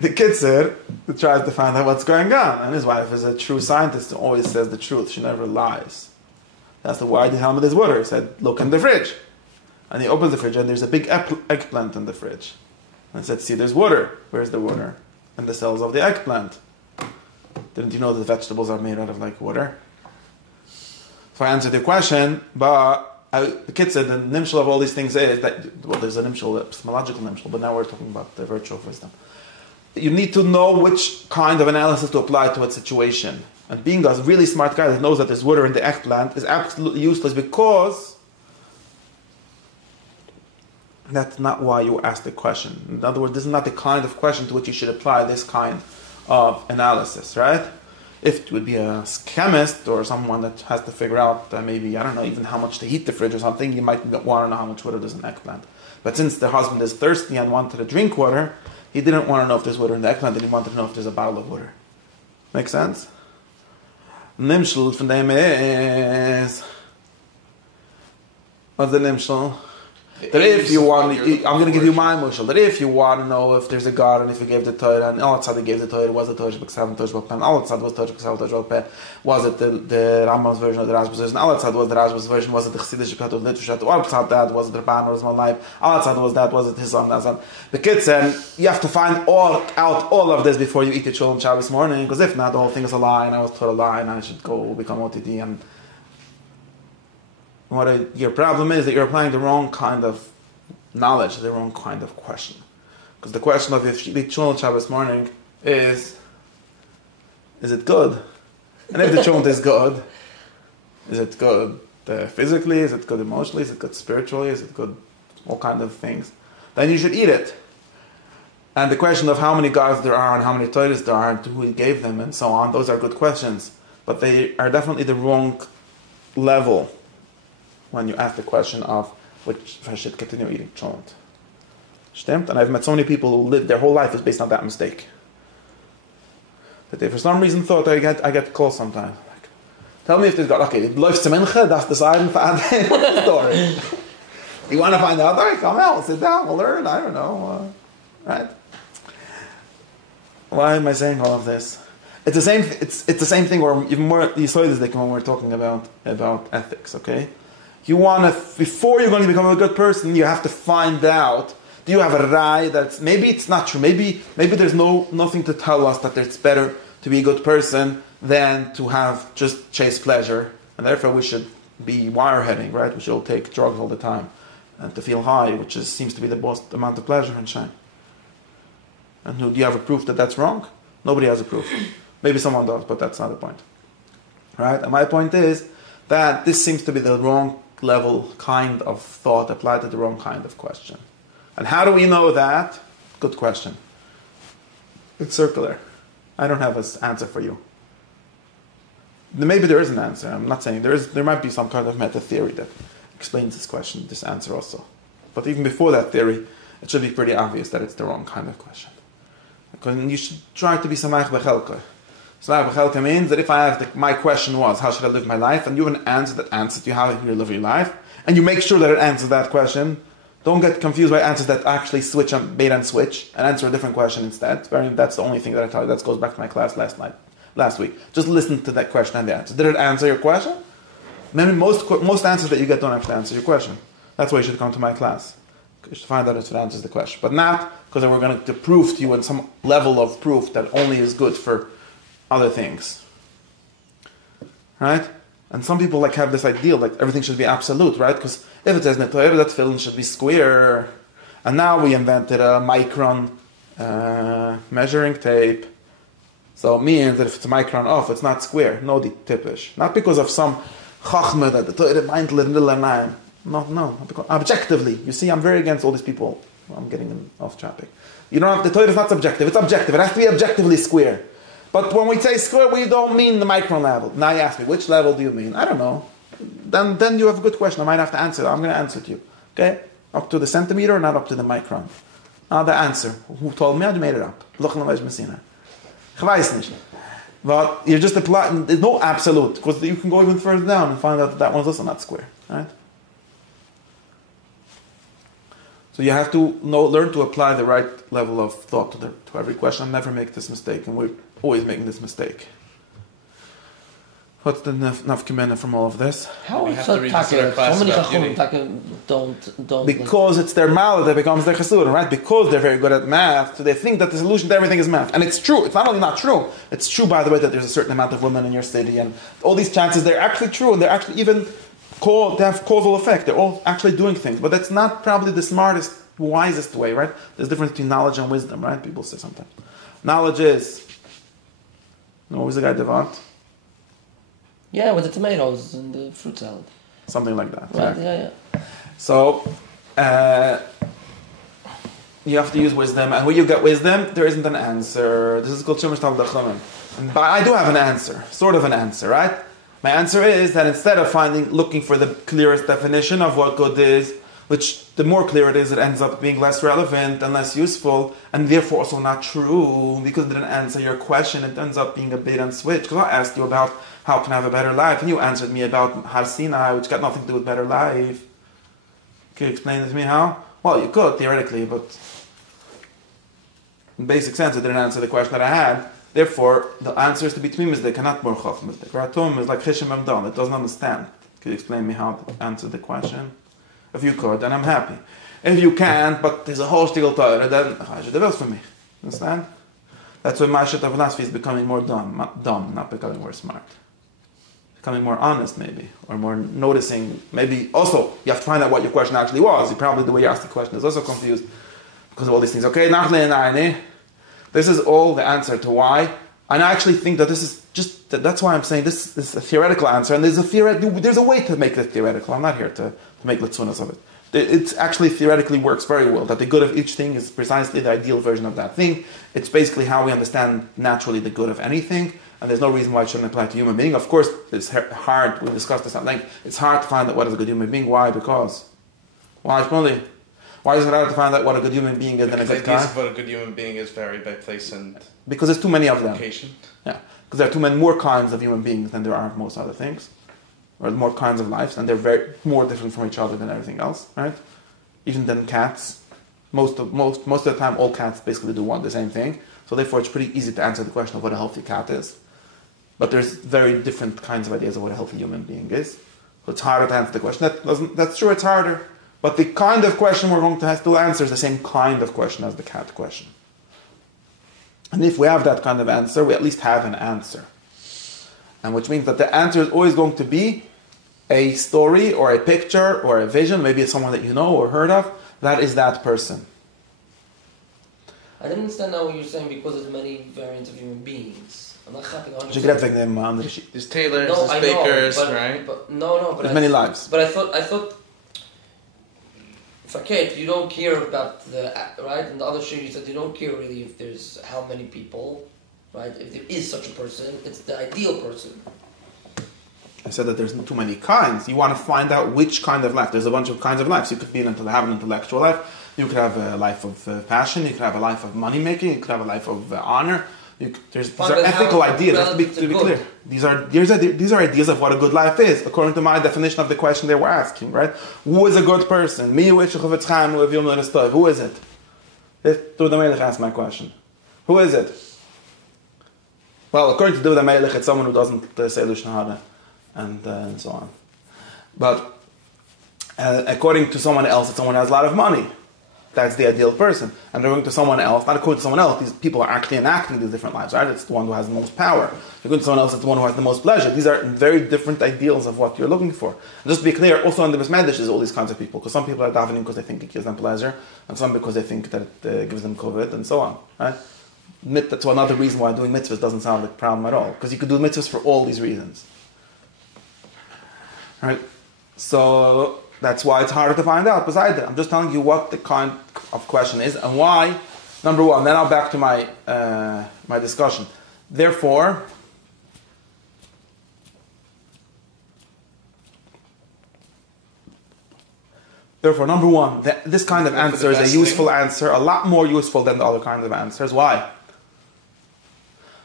The kid said, he tries to find out what's going on. And his wife is a true scientist who always says the truth. She never lies. That's the why did you tell me there's water? He said, look in the fridge. And he opens the fridge, and there's a big eggplant in the fridge. And he said, see, there's water. Where's the water? In the cells of the eggplant. Didn't you know that the vegetables are made out of like water? So I answered your question, but the kid said the nimshal of all these things is that, well, there's a nimshal, a epistemological nimshal, but now we're talking about the virtue of wisdom. You need to know which kind of analysis to apply to a situation. And being a really smart guy that knows that there's water in the eggplant is absolutely useless, because that's not why you asked the question. In other words, this is not the kind of question to which you should apply this kind of analysis, right? If it would be a chemist or someone that has to figure out maybe, I don't know, even how much to heat the fridge or something, you might want to know how much water there's in the eggplant. But since the husband is thirsty and wanted to drink water, he didn't want to know if there's water in the eggplant, and he wanted to know if there's a bottle of water. Make sense? Nimshal from them is... What's the nimshal? That if you want, I'm going to give you my mushal. That if you want to know if there's a God, and if you gave the Torah, and all tzaddik gave the Torah, was it Torah b'ksav, Torah b'pen, all tzaddik was Torah b'ksav, Torah b'pen, was it the Rambam's version or the Rashba's version, all tzaddik was the Rashba's version, was it the Chassidish Pshat or the Litvish Pshat, all tzaddik that, was it the Rabban or his Malay, all tzaddik was that, was it his son, that son. The kid said, you have to find out all of this before you eat your children Shabbos morning, because if not, the whole thing is a lie, and I was taught a lie, and I should go become OTD. And your problem is that you're applying the wrong kind of knowledge, the wrong kind of question. Because the question of if you eat chulent Shabbos morning is it good? And if the chulent is good, is it good physically? Is it good emotionally? Is it good spiritually? Is it good all kinds of things? Then you should eat it. And the question of how many gods there are and how many Torahs there are and to who he gave them and so on, those are good questions. But they are definitely the wrong level when you ask the question of which I should continue eating cholent. Stimmt? And I've met so many people who live their whole life is based on that mistake. That they for some reason thought I get calls sometimes. Like, tell me if there's God. Okay, läuft zum Mincha, that's the side story. You want to find out? All right, come out, sit down, we'll learn. I don't know. Right? Why am I saying all of this? It's the same. It's the same thing, or even more. You saw this when we're talking about ethics. Okay. You want to, before you're going to become a good person, you have to find out, do you have a rai that's, maybe it's not true, maybe there's nothing to tell us that it's better to be a good person than to have just chase pleasure, and therefore we should be wireheading, right? We should all take drugs all the time, and to feel high, which seems to be the most amount of pleasure and shine. And do you have a proof that that's wrong? Nobody has a proof. Maybe someone does, but that's not the point. Right? And my point is that this seems to be the wrong level kind of thought applied to the wrong kind of question. And how do we know that? Good question. It's circular. I don't have an answer for you. Maybe there is an answer. I'm not saying there might be some kind of meta theory that explains this question, this answer also. But even before that theory, it should be pretty obvious that it's the wrong kind of question. Because you should try to be samach b'chelka. Samach b'chelka means that if I ask, my question was, how should I live my life? And you have an answer that answers you how you live your life, and you make sure that it answers that question, Don't get confused by answers that actually switch and bait and switch and answer a different question instead. That's the only thing that I tell you. That goes back to my class last week. Just listen to that question and the answer. Did it answer your question? Maybe most answers that you get don't actually answer your question. That's why you should come to my class. You should find out if it answers the question. But not because we're going to prove to you in some level of proof that only is good for other things. Right? And some people have this ideal, everything should be absolute, right? Because if it says in the Torah that tefillin should be square, and now we invented a micron measuring tape, so it means that if it's a micron off, it's not square, no typish. Not because of some chachma that the Torah meint little and no, because objectively. You see, I'm very against all these people. I'm getting off topic. You don't have, the Torah is not subjective, it's objective. It has to be objectively square. But when we say square, we don't mean the micron level. Now you ask me, which level do you mean? I don't know. Then you have a good question. I might have to answer. I'm going to answer to you. Okay? Up to the centimeter or not up to the micron? Now the answer. Who told me? I made it up. But you're just applying, there's no absolute, because you can go even further down and find out that one's also not square. Right? So you have to learn to apply the right level of thought to every question. Never make this mistake, and we're always making this mistake. What's the nafkamena from all of this? How is so many chachum don't? Because it's their malad that becomes their chasurim, right? Because they're very good at math, so they think that the solution to everything is math. And it's true. It's not only not true. It's true, by the way, that there's a certain amount of women in your city, and all these chances, they're actually true, and they're actually even they have causal effect. They're all actually doing things. But that's not probably the smartest, wisest way, right? There's a difference between knowledge and wisdom, right? People say sometimes. Knowledge is... what was the guy Devant? Yeah, with the tomatoes and the fruit salad. Something like that. Right, yeah. So, you have to use wisdom, and when you get wisdom, there isn't an answer. This is called Shumash Tal Dachlamim. But I do have an answer, sort of an answer, right? My answer is that instead of looking for the clearest definition of what good is, which the more clear it is, it ends up being less relevant and less useful, and therefore also not true, because it didn't answer your question. It ends up being a bait and switch. Because I asked you about how can I have a better life, and you answered me about Har Sinai, which got nothing to do with better life. Can you explain it to me how? Well, you could, theoretically, but in basic sense, it didn't answer the question that I had. Therefore, the answer is to be tmimizdik and not more chachmizdik. Ratum is like Chishim Amdal, it doesn't understand. Can you explain me how to answer the question? If you could, then I'm happy. If you can't, but there's a whole stigl Torah, then Chajid for me. Understand? That's why my shit of philosophy is becoming more dumb, not becoming more smart. Becoming more honest, maybe, or more noticing. Maybe also, you have to find out what your question actually was. You probably, the way you asked the question is also confused because of all these things. Okay, this is all the answer to why. And I actually think that this is just, that's why I'm saying this is a theoretical answer, and there's a way to make it theoretical. I'm not here to make litzunas of it. It actually theoretically works very well, that the good of each thing is precisely the ideal version of that thing. It's basically how we understand naturally the good of anything, and there's no reason why it shouldn't apply to human being. Of course, it's hard, we discussed this at length, it's hard to find out what is a good human being. Why? Because? Why, Shmuley? Why is it hard to find out what a good human being is? Because ideas of what a good human being is vary by place and because there's too many of them. location. Yeah, because there are too many more kinds of human beings than there are most other things, or more kinds of lives, and they're very more different from each other than everything else, right? Even than cats. Most of the time, all cats basically do the same thing. So therefore, it's pretty easy to answer the question of what a healthy cat is. But there's very different kinds of ideas of what a healthy human being is. So it's harder to answer the question. That's true. It's harder. But the kind of question we're going to still answer is the same kind of question as the cat question. And if we have that kind of answer, we at least have an answer. And which means that the answer is always going to be a story or a picture or a vision, maybe it's someone that you know or heard of, that is that person. I didn't understand now what you're saying because there's many variants of human beings. I'm not happy. There's tailors, there's bakers, right? There's many lives. But I thought, Fakate, you don't care about right? And the other shit you said you don't care really if there's how many people, right? If there is such a person, it's the ideal person. I said that there's too many kinds. You want to find out which kind of life. There's a bunch of kinds of lives. You could have an intellectual life. You could have a life of passion. You could have a life of money making. You could have a life of honor. These Fine, are but ethical how ideas. That's to be relative to clear. These are ideas of what a good life is, according to my definition of the question they were asking. Right? Who is a good person? Me, Yitzchok, who is it? David HaMelech asked my question. Who is it? Well, according to David HaMelech, it's someone who doesn't say Lashon Hara and so on. But according to someone else, it's someone who has a lot of money. That's the ideal person. And according to someone else, not according to someone else, these people are actually enacting these different lives, right? It's the one who has the most power. According to someone else, it's the one who has the most pleasure. These are very different ideals of what you're looking for. And just to be clear, also in the Medrash is all these kinds of people. Because some people are davening because they think it gives them pleasure, and some because they think that it gives them COVID, and so on, right? That's another reason why doing mitzvahs doesn't sound like a problem at all. Because you could do mitzvahs for all these reasons. Right? So that's why it's harder to find out. Besides that, I'm just telling you what the kind of question is and why. Number one, then I'll back to my my discussion. Therefore, number one, this kind of answer is a useful answer, a lot more useful than the other kinds of answers. Why?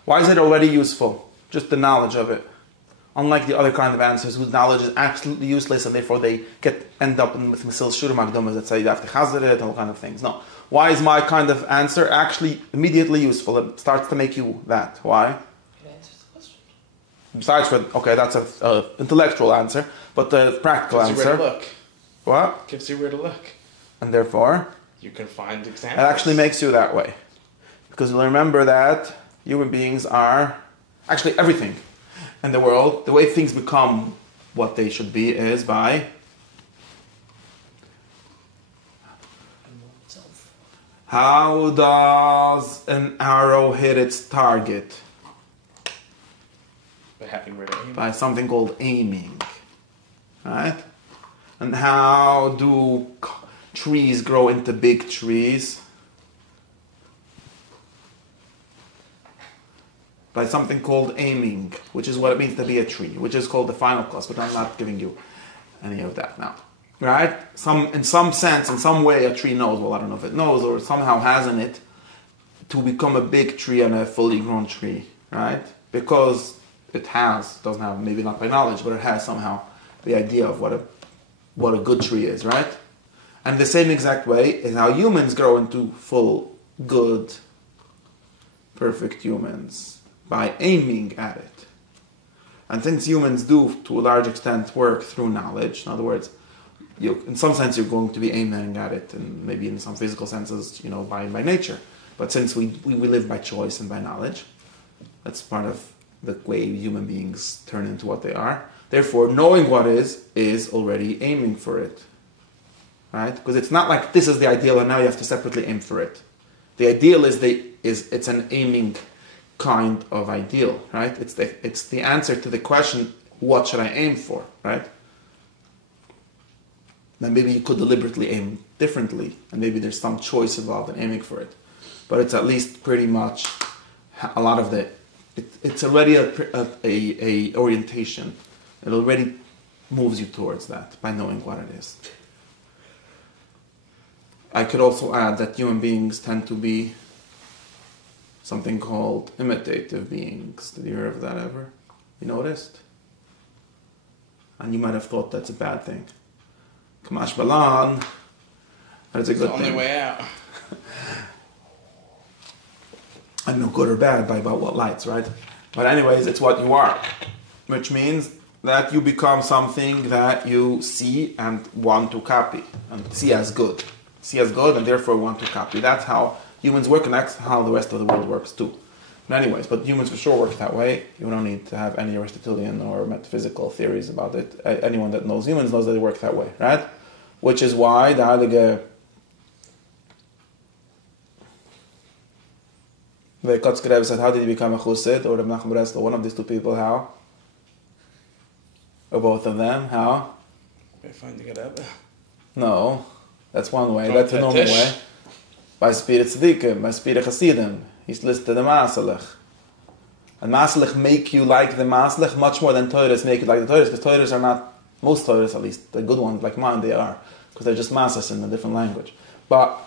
Why is it already useful? Just the knowledge of it. Unlike the other kind of answers whose knowledge is absolutely useless and therefore they end up with Misil Shurim Agdomas that say you have to chazir it and all kind of things. No. Why is my kind of answer actually immediately useful? It starts to make you that. Why? It answers the question. Besides that's an intellectual answer, but the practical Gives answer. you where to look. What? Gives you where to look. And therefore? You can find It examples. actually makes you that way. Because you'll remember that human beings are actually everything in the world. The way things become what they should be is by how does an arrow hit its target? By having where to aim. By something called aiming. Right? And how do trees grow into big trees? By something called aiming, which is what it means to be a tree, which is called the final clause, but I'm not giving you any of that now. Right? In some sense, in some way, a tree knows, well, I don't know if it knows, or somehow has in it, to become a big tree and a fully grown tree. Right? Because doesn't have, maybe not by knowledge, but it has somehow the idea of what a good tree is, right? And the same exact way is how humans grow into full, good, perfect humans. By aiming at it. And since humans do, to a large extent, work through knowledge, in other words, in some sense you're going to be aiming at it, and maybe in some physical senses, by nature. But since we live by choice and by knowledge, that's part of the way human beings turn into what they are. Therefore, knowing what is already aiming for it. Right? Because it's not like this is the ideal and now you have to separately aim for it. The ideal it's an aiming kind of ideal, right? It's the answer to the question, what should I aim for, right? Then maybe you could deliberately aim differently, and maybe there's some choice involved in aiming for it. But it's at least pretty much a lot of it's already a orientation. It already moves you towards that by knowing what it is. I could also add that human beings tend to be something called imitative beings. Did you hear of that ever? You noticed? And you might have thought that's a bad thing. Kamash Balan, that's a good thing. It's the only way out. I don't know good or bad by about what lights, right? But anyways, it's what you are. Which means that you become something that you see and want to copy. And see as good. See as good and therefore want to copy. That's how humans work, and that's how the rest of the world works too. But anyways, but humans for sure work that way. You don't need to have any Aristotelian or metaphysical theories about it. Anyone that knows humans knows that they work that way, right? Which is why the Heilige Kotzker said, how did he become a Chassid? Or Reb Nachman Breslau, one of these two people, how? Or both of them, how? By finding it out. No, that's one way. From That's the normal fetish. way. By Spirit Tzadikim, by Spirit Chasidim. He's listed the Masalech. And Masalech make you like the Masalech much more than Torahs make you like the Torahs, because Torahs are not, most Torahs at least, the good ones like mine, they are, because they're just Masas in a different language. But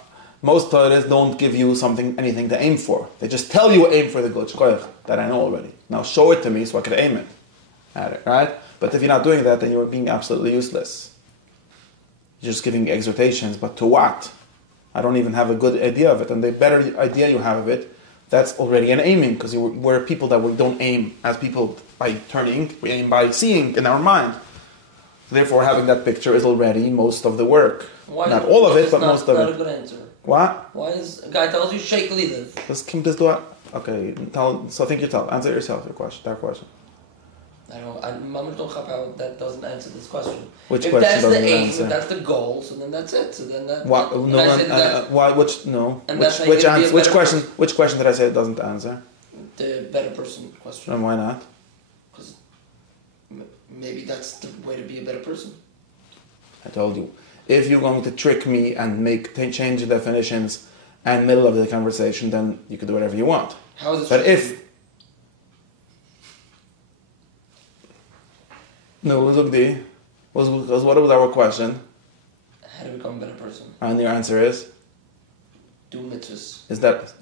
Most Torahs don't give you anything to aim for. They just tell you aim for the good shkoyach, that I know already. Now show it to me so I can aim it at it, right? But if you're not doing that, then you're being absolutely useless. You're just giving exhortations, but to what? I don't even have a good idea of it. And the better idea you have of it, that's already an aiming, because we're people that we don't aim as people by turning, we aim by seeing in our mind. Therefore, having that picture is already most of the work. Not all of it, but most of it. Not a good answer. What? Why is a guy tells you shake leader? Just do it. Okay, so I think you tell. Answer yourself that question. I'm not sure how that doesn't answer this question. Which if question that's doesn't the aim, answer? If that's the goal, so then that's it. So then that. What? Why? Which? No. And Which question did I say it doesn't answer? The better person question. And why not? Because maybe that's the way to be a better person. I told you. If you're going to trick me and change the definitions and middle of the conversation, then you can do whatever you want. How is it? But if no, look, what was our question? How to become a better person? And your answer is? Do mitzvahs. Is that?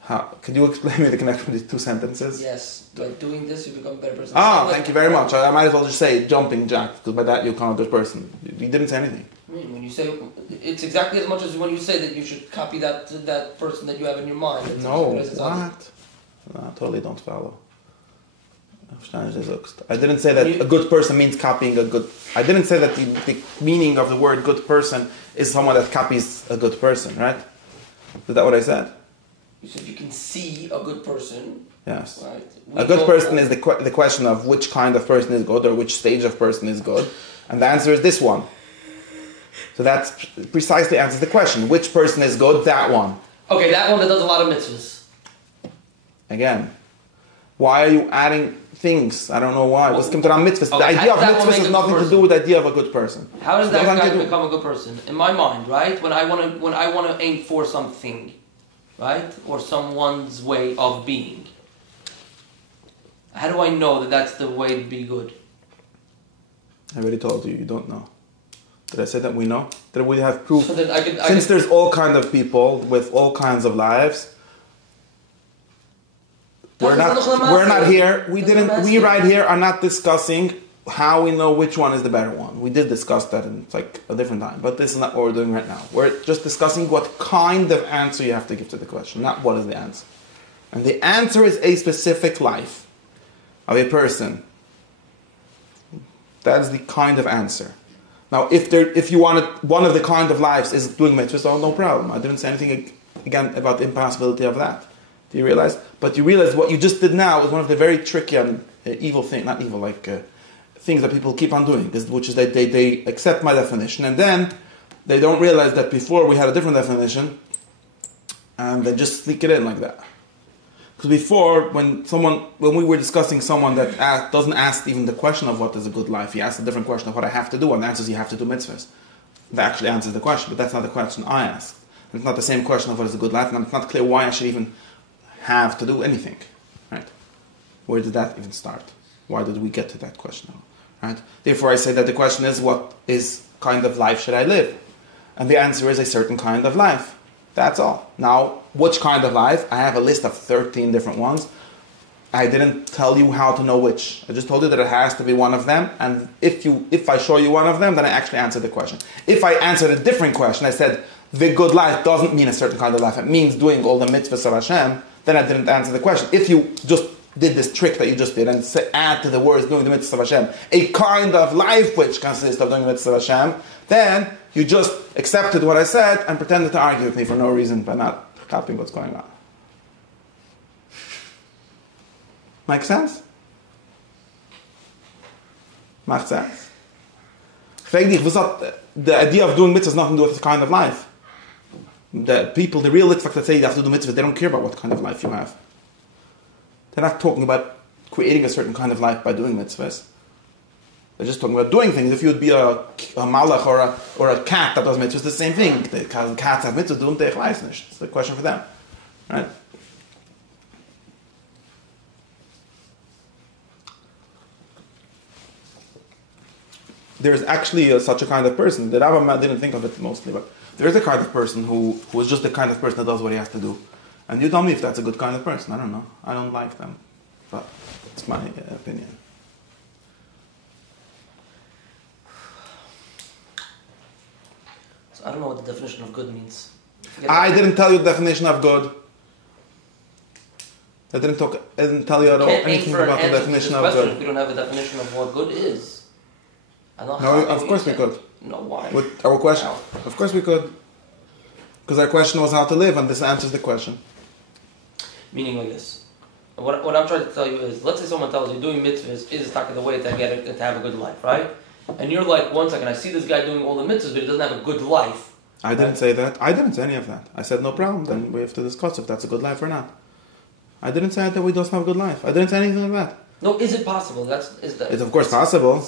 How? Could you explain me the connection with these two sentences? Yes. By doing this, you become a better person. Thank you very much. I might as well just say jumping jack, because by that you become a good person. You didn't say anything. I mean, when you say it's exactly as much as when you say that you should copy that person that you have in your mind. It's No, what? No, I totally don't follow. I didn't say that a good person means copying a good. I didn't say that the meaning of the word good person is someone that copies a good person, right? Is that what I said? You said you can see a good person. Yes. Right. A good person is the question of which kind of person is good or which stage of person is good. And the answer is this one. So that precisely answers the question. Which person is good? That one. Okay, that one that does a lot of mitzvahs. Again, why are you adding things? I don't know why. What's come to mitzvahs? Okay, the idea of mitzvahs has nothing to do with the idea of a good person. How does that guy become a good person? In my mind, right? When I want to aim for something, right? Or someone's way of being. How do I know that that's the way to be good? I already told you. You don't know. Did I say that we know? That we have proof? So then Since there's all kinds of people with all kinds of lives, we're not here. We right here are not discussing how we know which one is the better one. We did discuss that in like a different time, but this is not what we're doing right now. We're just discussing what kind of answer you have to give to the question, not what is the answer. And the answer is a specific life of a person. That's the kind of answer. Now, if you wanted one of the kind of lives is doing mitzvahs, so no problem. I didn't say anything again about the impossibility of that. Do you realize? But you realize what you just did now is one of the very tricky and evil things, not evil, things that people keep on doing, which is that they accept my definition and then they don't realize that before we had a different definition and they just sneak it in like that. Because before, when we were discussing someone that doesn't ask even the question of what is a good life, he asks a different question of what I have to do, and the answer is you have to do mitzvahs. That actually answers the question, but that's not the question I asked. It's not the same question of what is a good life, and it's not clear why I should even have to do anything. Right? Where did that even start? Why did we get to that question? Right? Therefore, I say that the question is, what is kind of life should I live? And the answer is a certain kind of life. That's all. Now, which kind of life? I have a list of 13 different ones. I didn't tell you how to know which. I just told you that it has to be one of them. And if I show you one of them, then I actually answered the question. If I answered a different question, I said, the good life doesn't mean a certain kind of life. It means doing all the mitzvahs of Hashem. Then I didn't answer the question. If you just did this trick that you just did and add to the words doing the mitzvahs of Hashem a kind of life which consists of doing the mitzvahs of Hashem, then you just accepted what I said and pretended to argue with me for no reason by not copying what's going on. Make sense? Macht sense? The idea of doing mitzvahs has nothing to do with the kind of life. The real Yitzchok that say you have to do mitzvahs, they don't care about what kind of life you have. They're not talking about creating a certain kind of life by doing mitzvahs. They're just talking about doing things. If you would be a malach or a cat that does mitzvahs, it's the same thing. The cats have mitzvahs, don't they? It's the question for them. Right? there's actually such a kind of person. The Rambam didn't think of it mostly, but there is a kind of person who is just the kind of person that does what he has to do. And you tell me if that's a good kind of person. I don't know. I don't like them, but it's my opinion. So I don't know what the definition of good means. I didn't tell you the definition of good. I didn't tell you at all anything about the definition of good. If we don't have a definition of what good is. No, of course we could. No, why? With our question, of course we could. Because our question was how to live, and this answers the question. Meaning like this. What I'm trying to tell you is, let's say someone tells you doing mitzvahs is the way to have a good life, right? And you're like, 1 second, I see this guy doing all the mitzvahs, but he doesn't have a good life. I didn't say that. I didn't say any of that. I said no problem. Then we have to discuss if that's a good life or not. I didn't say that we don't have a good life. I didn't say anything like that. No, is it possible? It's of course possible.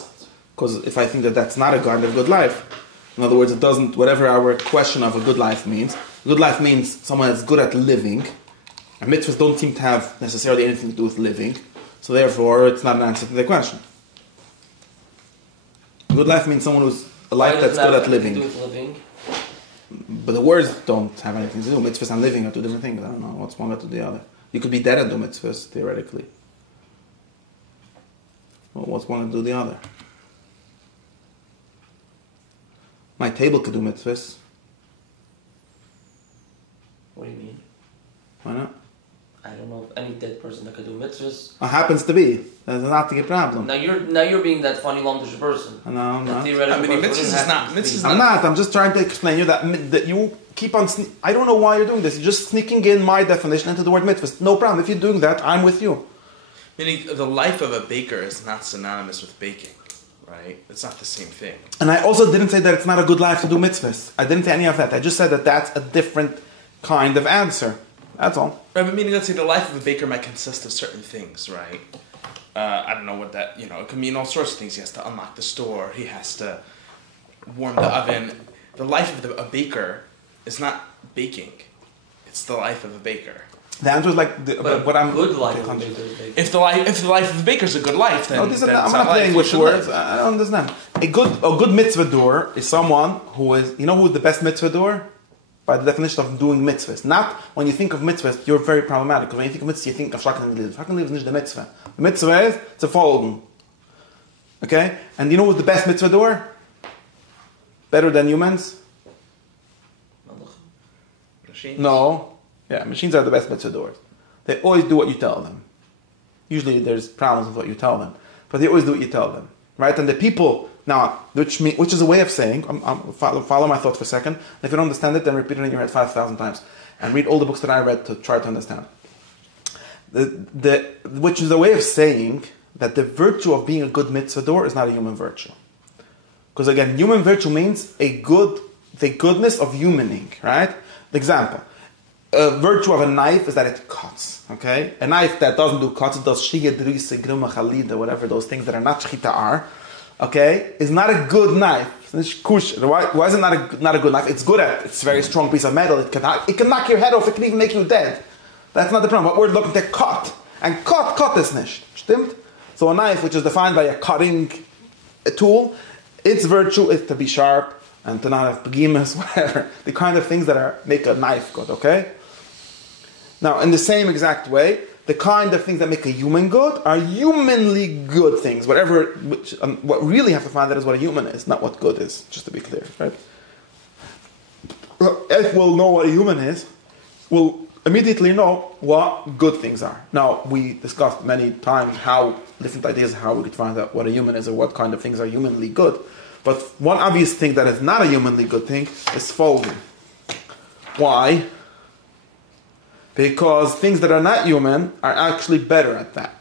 Because if I think that that's not a kind of good life, in other words, it doesn't, whatever our question of a good life means, good life means someone that's good at living, and mitzvahs don't seem to have necessarily anything to do with living, so therefore it's not an answer to the question. Good life means someone who's a life that's good at living. But the words don't have anything to do. Mitzvahs and living are two different things. I don't know what's one got to the other. You could be dead and do mitzvahs, theoretically. Well, what's one to do the other? My table could do mitzvahs. What do you mean? Why not? I don't know of any dead person that could do mitzvahs. It happens to be. There's not a problem. Now you're being that funny lomdish person. No, I'm not. Mitzvahs is not. I'm not. I'm just trying to explain you that you keep on. I don't know why you're doing this. You're just sneaking in my definition into the word mitzvahs. No problem. If you're doing that, I'm with you. Meaning, the life of a baker is not synonymous with baking, right? It's not the same thing. And I also didn't say that it's not a good life to do mitzvahs. I didn't say any of that. I just said that that's a different kind of answer. That's all. Right, but meaning, let's say the life of a baker might consist of certain things, right? I don't know what that, it can mean all sorts of things. He has to unlock the store. He has to warm the oven. The life of a baker is not baking. It's the life of a baker. The answer is like what I'm. Good life of a baker is baking. If the life of a baker is a good life, then, I'm not playing with words. I don't understand. A good mitzvah doer is someone who is. You know who's the best mitzvah doer? By the definition of doing mitzvahs. Not when you think of mitzvahs, you're very problematic. Because when you think of mitzvahs, you think of Shakan Liv. Shakan Liv is not the mitzvah. The mitzvah is to folgen. Okay? And you know who's the best mitzvah doer? Better than humans? Machines? No. Yeah, machines are the best mitzvah doers. They always do what you tell them. Usually there's problems with what you tell them. But they always do what you tell them. Right? And the people... Now, which is a way of saying, follow my thought for a second. If you don't understand it, then repeat it in your head 5,000 times. And read all the books that I read to try to understand. Which is a way of saying that the virtue of being a good mitzvah doer is not a human virtue. Because again, human virtue means the goodness of humaning, right? Example. A virtue of a knife is that it cuts, okay? A knife that doesn't do cuts, it does shiyah, drisa, grima, chalida, whatever those things that are not shchita are, okay, is not a good knife. Why is it not a good knife? It's it's a very strong piece of metal. It can knock your head off. It can even make you dead. That's not the problem. What we're looking at, cut. And cut is nicht. Stimmt? So a knife, which is defined by a cutting tool, its virtue is to be sharp and to not have begimas, whatever. The kind of things that make a knife good, okay? Now, in the same exact way, the kind of things that make a human good are humanly good things. What really have to find out is what a human is, not what good is, just to be clear, right? If we'll know what a human is, we'll immediately know what good things are. Now, we discussed many times different ideas how we could find out what a human is or what kind of things are humanly good. But one obvious thing that is not a humanly good thing is folding. Why? Because things that are not human are actually better at that.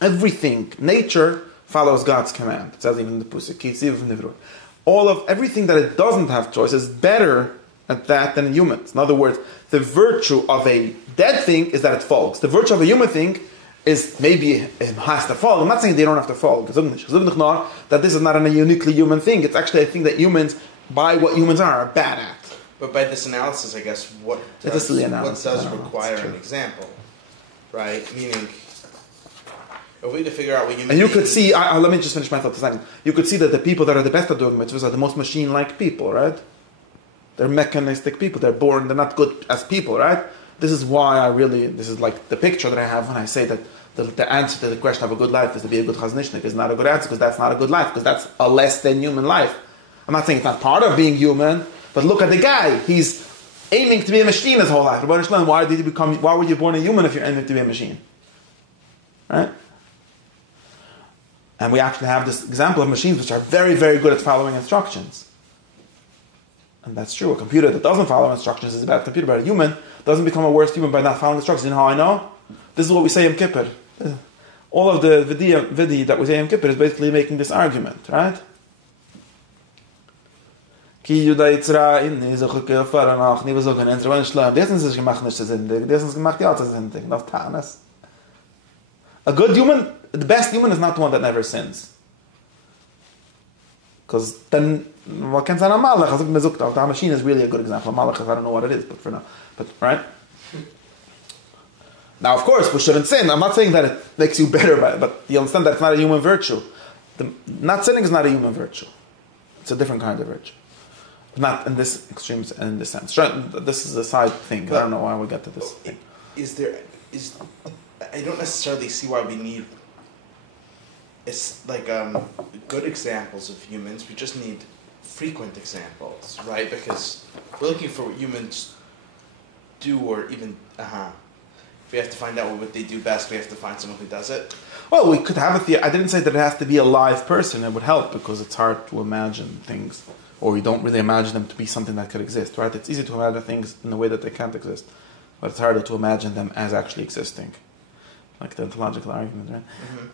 Everything, nature follows God's command. It says even in the Pusik. Everything that it doesn't have choice is better at that than humans. In other words, the virtue of a dead thing is that it falls. The virtue of a human thing is maybe it has to fall. I'm not saying they don't have to fall. That this is not a uniquely human thing. It's actually a thing that humans, by what humans are bad at. But by this analysis, I guess, what does require an example, right? Meaning, If we need to figure out what human And you beings... could see, let me just finish my thought a second. You could see that the people that are the best at doing mitzvahs are the most machine-like people, right? They're mechanistic people. They're born, they're not good as people, right? This is why this is like the picture that I have when I say that the answer to the question of a good life is to be a good chaznishnik is not a good answer, because that's not a good life, because that's a less than human life. I'm not saying it's not part of being human, but look at the guy. He's aiming to be a machine his whole life. Why were you born a human if you're aiming to be a machine? Right? And we actually have this example of machines which are very, very good at following instructions. And that's true. A computer that doesn't follow instructions is a bad computer, but a human doesn't become a worse human by not following instructions. You know how I know? This is what we say in Kippur. All of the vidi that we say in Kippur is basically making this argument, right? Ki Juda Yitzra inni so gefahren nie so können entren schlagen. Das ist gemacht nicht zu sind. Das ist gemacht ja zu sind. Noch Tanas. A good human, the best human is not the one that never sins. Because then, what can say a malach? The machine is really a good example. A malach, I don't know what it is, but for now. But, right? Now, of course, we shouldn't sin. I'm not saying that it makes you better, but you understand that it's not a human virtue. Not sinning is not a human virtue. It's a different kind of virtue. Not in this extreme, in this sense. This is a side thing. I don't know why we get to this thing. I don't necessarily see why we need good examples of humans. We just need frequent examples, right? Because we're looking for what humans do, or even if we have to find out what they do best, we have to find someone who does it. Well, we could have I didn't say that it has to be a live person. It would help, because it's hard to imagine things, or you don't really imagine them to be something that could exist, right? It's easy to imagine things in a way that they can't exist, but it's harder to imagine them as actually existing. Like the ontological argument, right?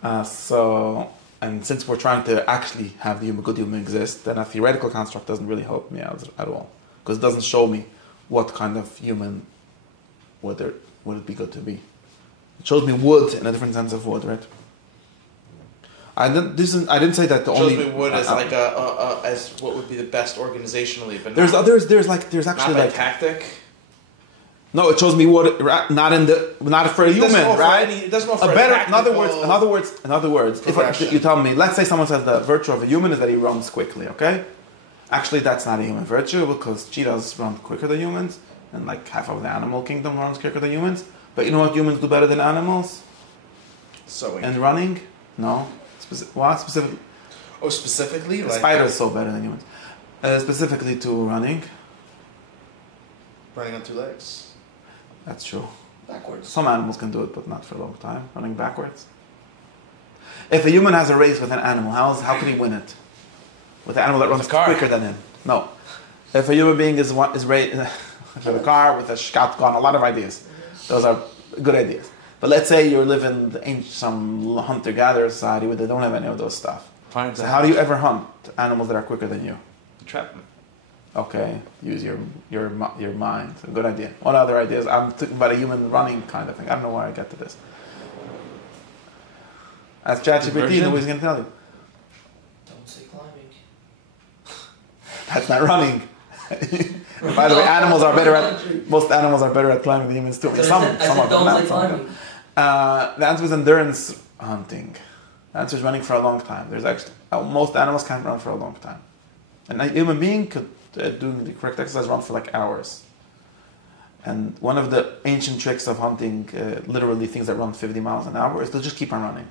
Mm-hmm. And since we're trying to actually have the good human exist, then a theoretical construct doesn't really help me out at all, because it doesn't show me what kind of human would it be good to be. It shows me wood in a different sense of wood, right? I didn't say that the only. Shows me wood as like as what would be the best organizationally, but there's actually not by tactic. No, it shows me what not for a human, right? It doesn't offer a better. In other words, if you tell me, let's say someone says the virtue of a human is that he runs quickly, okay? Actually, that's not a human virtue, because cheetahs run quicker than humans, and like half of the animal kingdom runs quicker than humans. But you know what humans do better than animals? Sewing. And running? No. What specifically? Oh, specifically? Spiders so better than humans. Specifically to running. Running on two legs. That's true. Backwards. Some animals can do it, but not for a long time. Running backwards. If a human has a race with an animal, how can he win it? With an animal that runs quicker than him? No. If a human being is raced with a car, with a shotgun, a lot of ideas. Those are good ideas. But let's say you live in some hunter-gatherer society where they don't have any of those stuff. Fine. So how do you ever hunt animals that are quicker than you? Trap them. Okay, use your mind. A good idea. What other ideas? I'm thinking about a human running kind of thing. I don't know why I get to this. Ask ChatGPT, nobody's going to tell you. Don't say climbing. That's not running. By the way, most animals are better at climbing than humans too. Some of them don't say climbing. The answer is endurance hunting. The answer is running for a long time. Most animals can't run for a long time. And a human being could, doing the correct exercise, run for like hours. And one of the ancient tricks of hunting, literally things that run 50 miles an hour, is to just keep on running.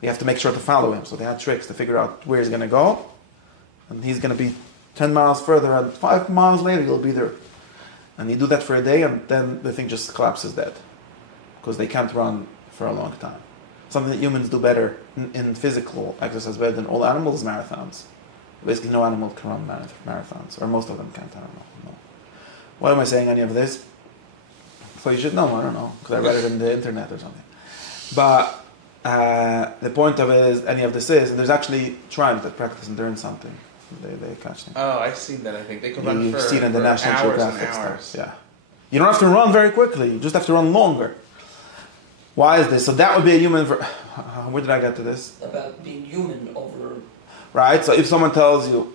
You have to make sure to follow him. So they had tricks to figure out where he's going to go. And he's going to be 10 miles further, and 5 miles later he'll be there. And you do that for a day, and then the thing just collapses dead. Because they can't run for a long time. Something that humans do better in physical exercise better than all animals is marathons. Basically, no animal can run marathons, or most of them can't. I don't know. No. Why am I saying any of this? So you should know. I don't know, because I read it in the internet or something. But the point of it is, any of this is, and there's actually tribes that practice endurance hunting. They catch things. Oh, I've seen that. I think they can run You've for seen in the National hours Geographic and hours. stuff. Yeah, you don't have to run very quickly. You just have to run longer. Why is this? So that would be a human. Where did I get to this? About being human over. Right. So if someone tells you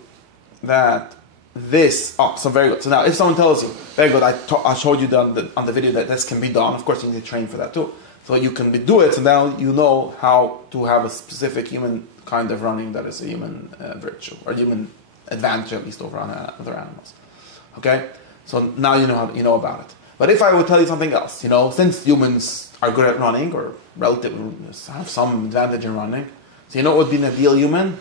that this, so very good. So now, if someone tells you, very good, I showed you on the video that this can be done. Of course, you need to train for that too. So you can do it, so now you know how to have a specific human kind of running that is a human virtue, or human advantage at least over other animals. Okay? So now you know about it. But if I would tell you something else, since humans are good at running, or relative have some advantage in running, so you know what would be an ideal human?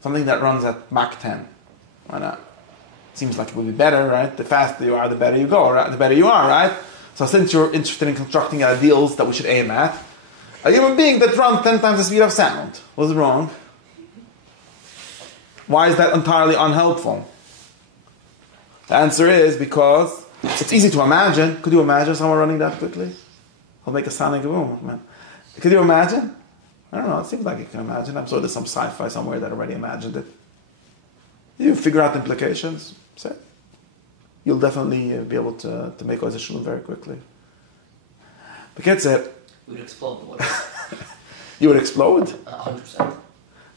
Something that runs at Mach 10. Why not? Seems like it would be better, right? The faster you are, the better you go, right? The better you are, right? So since you're interested in constructing ideals that we should aim at, a human being that runs 10 times the speed of sound was wrong. Why is that entirely unhelpful? The answer is because it's easy to imagine. Could you imagine someone running that quickly? He'll make a sonic boom, man. Could you imagine? I don't know. It seems like you can imagine. I'm sure there's some sci-fi somewhere that already imagined it. You figure out the implications. Say, you'll definitely be able to make a decision very quickly. But that's it. We would explode. You would explode? 100%.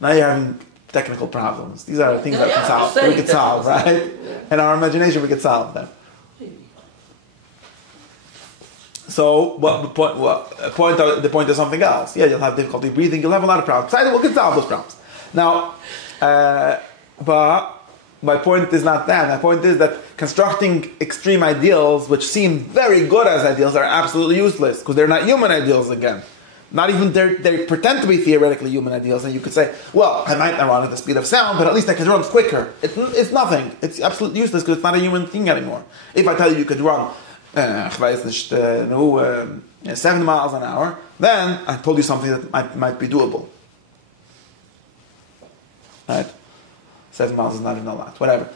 Now you're having technical problems. These are things that we could solve, right? Yeah. In our imagination, we could solve them. So, the point is something else. Yeah, you'll have difficulty breathing. You'll have a lot of problems. We can solve those problems. Now, but my point is not that. My point is that constructing extreme ideals, which seem very good as ideals, are absolutely useless because they're not human ideals again. Not even they pretend to be theoretically human ideals, and you could say, well, I might not run at the speed of sound, but at least I can run quicker. It's nothing. It's absolutely useless because it's not a human thing anymore. If I tell you could run 7 miles an hour, then I told you something that might be doable. Right? 7 miles is not even a lot. Whatever.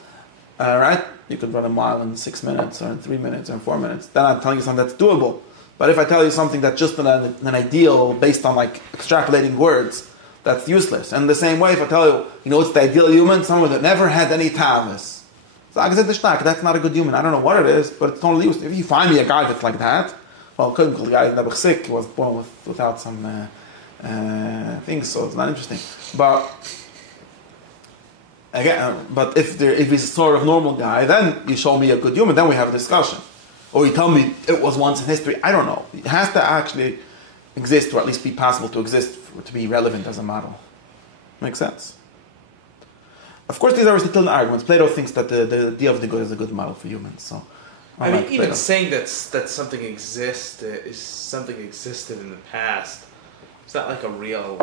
Right? You could run a mile in 6 minutes, or in 3 minutes, or in 4 minutes. Then I'm telling you something that's doable. But if I tell you something that's just an ideal based on like extrapolating words, that's useless. And the same way, if I tell you, it's the ideal human, someone that never had any tavis. That's not a good human. I don't know what it is, but it's totally useless. If you find me a guy that's like that, well, couldn't call the guy never sick. He was born without some things, so it's not interesting. But again, if he's a sort of normal guy, then you show me a good human, then we have a discussion. Or you tell me it was once in history. I don't know. It has to actually exist, or at least be possible to exist, to be relevant as a model. Makes sense? Of course, these are Aristotelian arguments. Plato thinks that the idea of the good is a good model for humans. So, even Plato. saying that something existed in the past, it's not like a real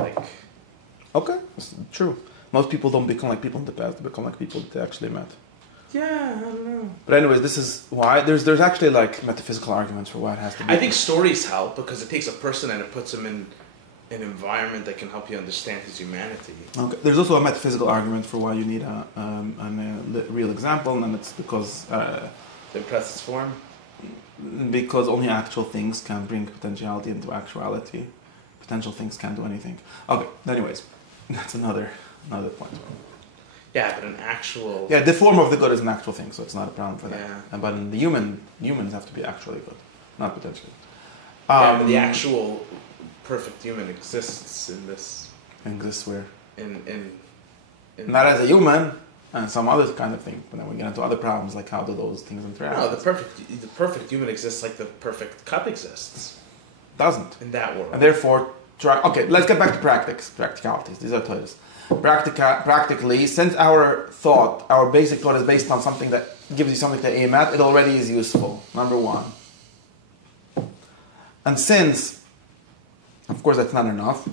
Okay, it's true. Most people don't become like people in the past; they become like people that they actually met. Yeah, I don't know. But anyways, this is why there's actually like metaphysical arguments for why it has to be. I think stories help because it takes a person and it puts him in an environment that can help you understand his humanity. Okay. There's also a metaphysical argument for why you need a real example, and it's because The impressive form. Because only actual things can bring potentiality into actuality. Potential things can't do anything. Okay. Anyways, that's another point. Yeah, but an actual... Yeah, the form of the good is an actual thing, so it's not a problem for that. Yeah. But in the humans have to be actually good, not potentially. Yeah, but the actual perfect human exists in this... Exists where? In Not as a human, and some other kind of thing. But then we get into other problems, like how do those things interact? No, the perfect human exists like the perfect cup exists. Doesn't. In that world. And therefore, okay, let's get back to practicalities. These are toys. Practically, since our basic thought is based on something that gives you something to aim at, it already is useful. Number one. And since, of course, that's not enough,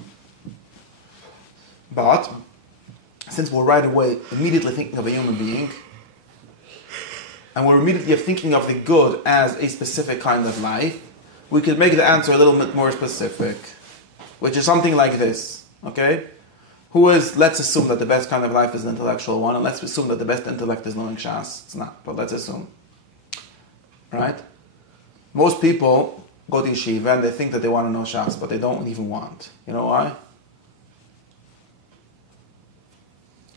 but since we're right away immediately thinking of a human being, and we're immediately thinking of the good as a specific kind of life, we could make the answer a little bit more specific, which is something like this, okay? Let's assume that the best kind of life is the intellectual one, and let's assume that the best intellect is knowing Shas. It's not, but let's assume. Right? Most people go to yeshiva and they think that they want to know Shas, but they don't even want. You know why?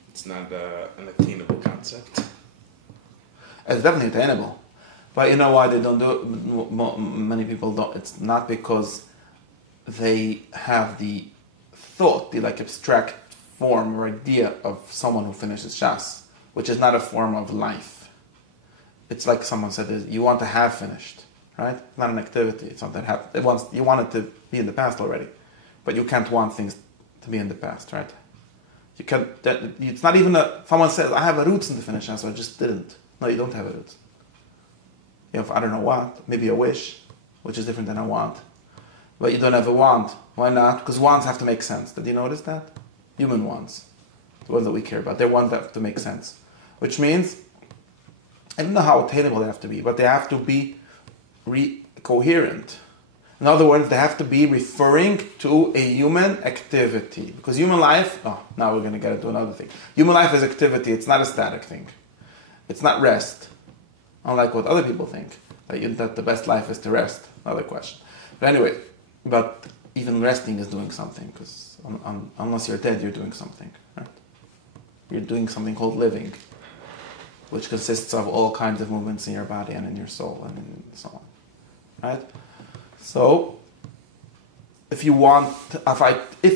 It's not an attainable concept. It's definitely attainable. But you know why they don't do it? Many people don't. It's not because they have the thought, the abstract form or idea of someone who finishes Shas, which is not a form of life. It's like someone said, you want to have finished. right? It's not an activity. It's something that happened. You want it to be in the past already, but you can't want things to be in the past, right? You can. It's not even someone says, "I have a roots in the finish," so I just didn't. No, you don't have a roots. You have I don't know what, maybe a wish, which is different than a want, but you don't have a want. Why not? Because wants have to make sense. Did you notice that? Human wants, the ones that we care about, they're ones that have to make sense, which means I don't know how attainable they have to be, but they have to be coherent. In other words, they have to be referring to a human activity. Because human life, now we're going to get into another thing. Human life is activity, it's not a static thing. It's not rest. Unlike what other people think, that the best life is to rest. Another question. But anyway, but even resting is doing something, because unless you're dead, you're doing something. Right? You're doing something called living, which consists of all kinds of movements in your body and in your soul and so on. Right? So, if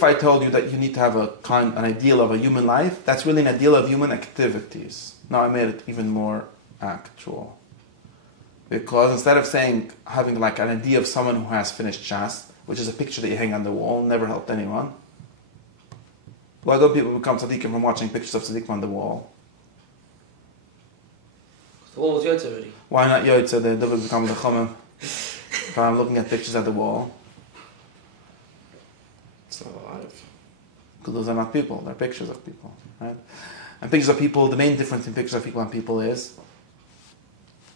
I told you that you need to have an ideal of a human life, that's really an ideal of human activities. Now I made it even more actual. Because instead of having like an idea of someone who has finished Shas, which is a picture that you hang on the wall, never helped anyone. Why don't people become tzaddikim from watching pictures of tzaddikim on the wall? The wall was Yotze already. Why not Yotze? They never become the Chumim. If I'm looking at pictures at the wall, It's not alive. because those are not people, they're pictures of people, right? And pictures of people, the main difference in pictures of people and people is,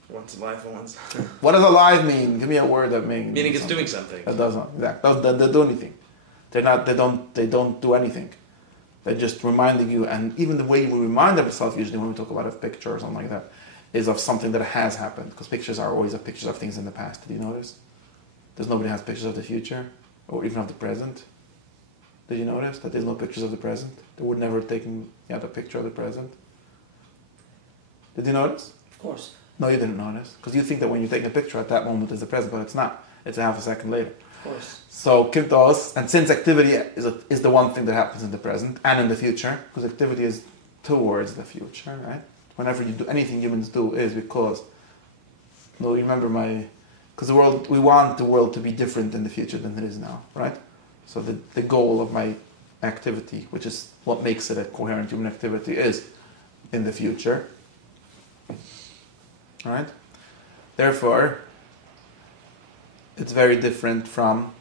One's alive and one's... what does alive mean? Give me a word that means. Meaning it's doing something. That doesn't, exactly. They do anything. They don't do anything. They're just reminding you, and even the way we remind ourselves usually when we talk about a picture or something like that, is of something that has happened, because pictures are always of pictures of things in the past. Did you notice? There's nobody has pictures of the future, or even of the present. Did you notice that there's no pictures of the present? They would never take a picture of the present. Did you notice? Of course. No, you didn't notice, because you think that when you're taking a picture at that moment is the present, but it's not. It's a half a second later. Of course. So kintos, and since activity is the one thing that happens in the present and in the future, because activity is towards the future, right? Whenever you do anything humans do is because, no, remember because we want the world to be different in the future than it is now, right? So the goal of my activity, which is what makes it a coherent human activity, is in the future, all right? Therefore, it's very different from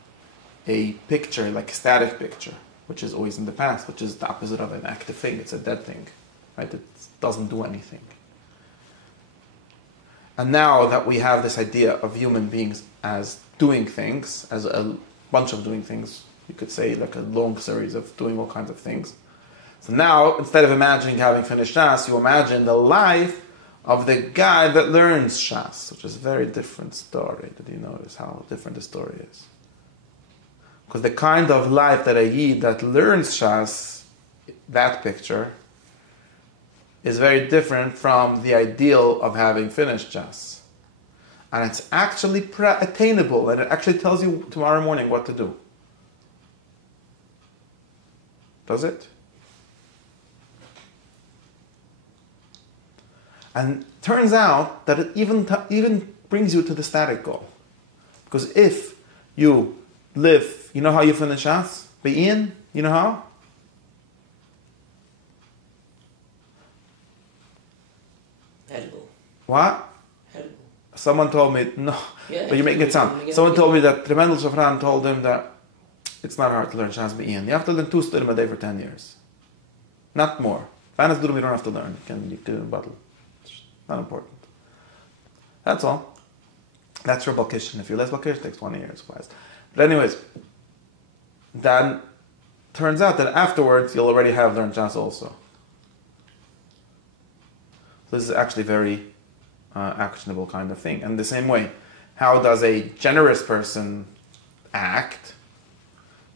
a picture, like a static picture, which is always in the past, which is the opposite of an active thing. It's a dead thing, right? It doesn't do anything. And now that we have this idea of human beings as doing things, as a bunch of doing things, you could say like a long series of doing all kinds of things. So now, instead of imagining having finished Shas, you imagine the life of the guy that learns Shas, which is a very different story. Did you notice how different the story is? Because the kind of life that a Yid that learns Shas, that picture, is very different from the ideal of having finished Shas. And it's actually attainable, and it actually tells you tomorrow morning what to do. Does it? And turns out that it even brings you to the static goal. Because if you live, you know how you finish Shas? Be'in, you know how? Edible. What? Edible. Someone told me, no, Yeah, but you're making it sound. Someone told me that Remendel Shafran told him that it's not hard to learn Shas Be'in. You have to learn 2 studim a day for 10 years. Not more. Fanas Durum you don't have to learn. You can bottle. Not important. That's all. That's for Balkishan. If you're less Balkish, it takes 20 years. But anyways, then turns out that afterwards you'll already have learned Shas also. So this is actually very actionable kind of thing. And the same way, how does a generous person act?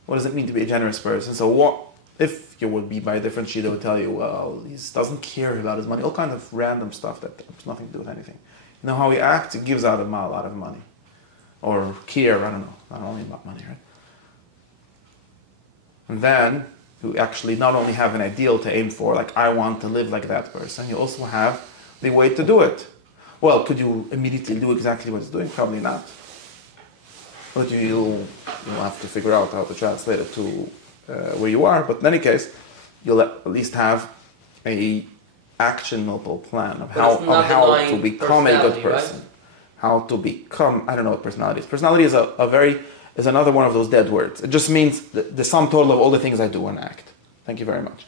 What does it mean to be a generous person? So what if you would be by a different sheet, they would tell you, well, he doesn't care about his money, all kinds of random stuff that has nothing to do with anything. You know how he acts? He gives out a lot of money. Or care, I don't know. Not only about money, right? And then you actually not only have an ideal to aim for, like I want to live like that person, you also have the way to do it. Well, could you immediately do exactly what it's doing? Probably not. But you'll have to figure out how to translate it to where you are. But in any case, you'll at least have a actionable plan of how to become a good person. Right? How to become, I don't know what personality is. Personality is another one of those dead words. It just means the sum total of all the things I do and act. Thank you very much.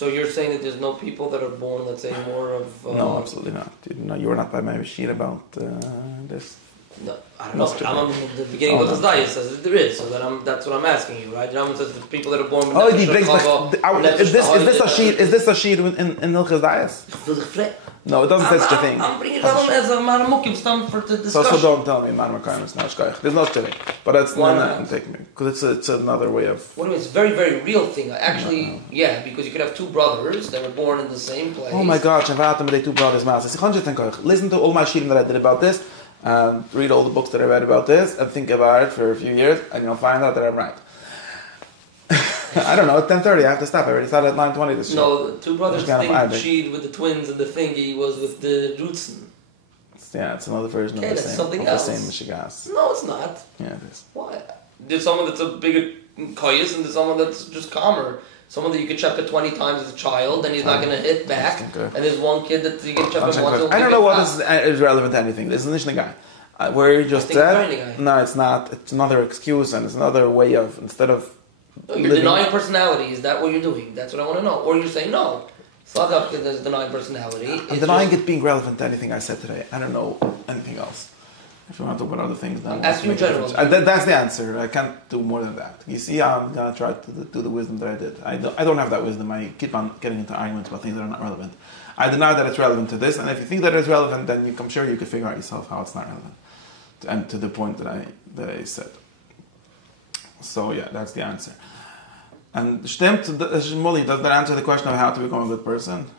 So you're saying that there's no people that are born, let's say, more of... No, absolutely not. You were not by my machine about this. No, I don't know. I'm at the beginning of the Daya says that there is, so that's what I'm asking you, right? Rambam says the people that are born with is this a sheet in Hilchos Dayas? No, it doesn't say such a thing. I'm bringing it up as a maramukim stam for the discussion. So don't tell me maramukim is not shkoich. There's no such a thing. But that's not taking me because it's another way of. What do you mean? It's a very, very real thing. Actually, yeah, because you could have two brothers that were born in the same place. Oh my gosh! I've had two brothers. Listen to all my shirim that I did about this, and read all the books that I read about this, and think about it for a few years, and you'll find out that I'm right. I don't know, at 10:30 I have to stop. I already started at 9:20 this show. No, the two brothers thing sheed with the twins and the thingy was with the Rutzen. Yeah, it's another version of the same. Something else. The same Michigas. No, it's not. Yeah, it is. Why? There's someone that's a bigger koyas and there's someone that's just calmer. Someone that you could check it 20 times as a child and he's not going to hit back. And there's one kid that you can check him once. I don't know what is relevant to anything. This is not a guy. Where you just said, no, it's not. It's another excuse and it's another way of, instead of... No, you're denying personality. Is that what you're doing? That's what I want to know. Or you're saying no. Slagavka is denying personality. I'm denying it being relevant to anything I said today. I don't know anything else. If you want to talk about other things, then ask you in general. That's the answer. I can't do more than that. You see, I'm gonna try to do the wisdom that I did. I don't have that wisdom. I keep on getting into arguments about things that are not relevant. I deny that it's relevant to this, and if you think that it's relevant, then I'm sure you could figure out yourself how it's not relevant, and to the point that I said. So yeah, that's the answer. And stimmt, Molly, does that answer the question of how to become a good person?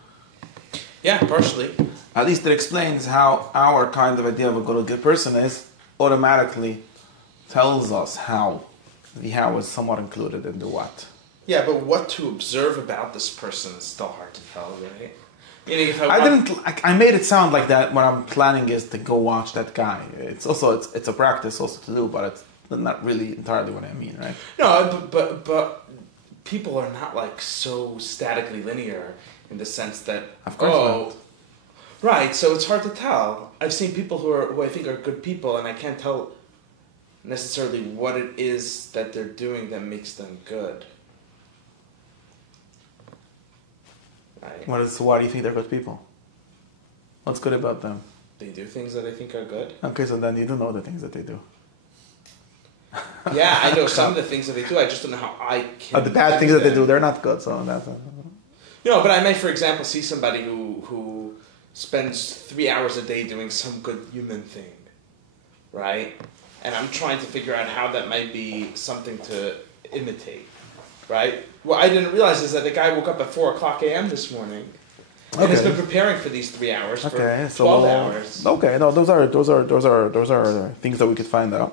Yeah, partially. At least it explains how our kind of idea of a good person is automatically tells us how. The how is somewhat included in the what. Yeah, but what to observe about this person is still hard to tell, right? Meaning if I made it sound like that. What I'm planning is to go watch that guy. It's a practice also to do, but it's not really entirely what I mean, right? No, but people are not like so statically linear in the sense that of course not. Right, so it's hard to tell. I've seen people who I think are good people, and I can't tell necessarily what it is that they're doing that makes them good. Right. Why do you think they're good people? What's good about them? They do things that I think are good. Okay, so then you don't know the things that they do. Yeah, I know some of the things that they do. I just don't know how I can. The bad things that they do, they're not good. So that's. But I may, for example, see somebody who spends 3 hours a day doing some good human thing, right? And I'm trying to figure out how that might be something to imitate, right? What I didn't realize is that the guy woke up at 4:00 a.m. this morning. And has been preparing for these 3 hours for 12 hours. Okay, no, those are things that we could find out.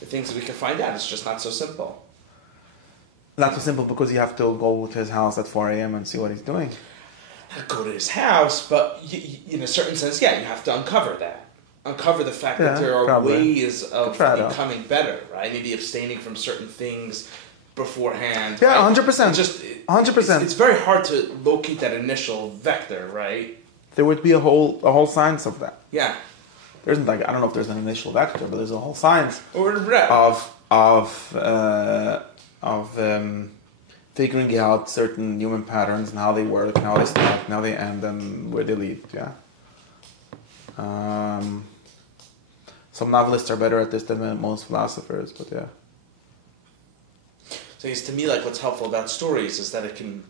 The things that we can find out. It's just not so simple. Not so simple because you have to go to his house at 4 a.m. and see what he's doing. Go to his house, but in a certain sense, yeah, you have to uncover that. Uncover the fact that there are ways of becoming better, right? Maybe abstaining from certain things beforehand. Yeah, right? 100%. 100%. It's very hard to locate that initial vector, right? There would be a whole science of that. Yeah. There isn't I don't know if there's an initial vector, but there's a whole science of figuring out certain human patterns and how they work, and how they start, and how they end, and where they lead. Yeah. Some novelists are better at this than most philosophers, but yeah. So to me, like what's helpful about stories is that it can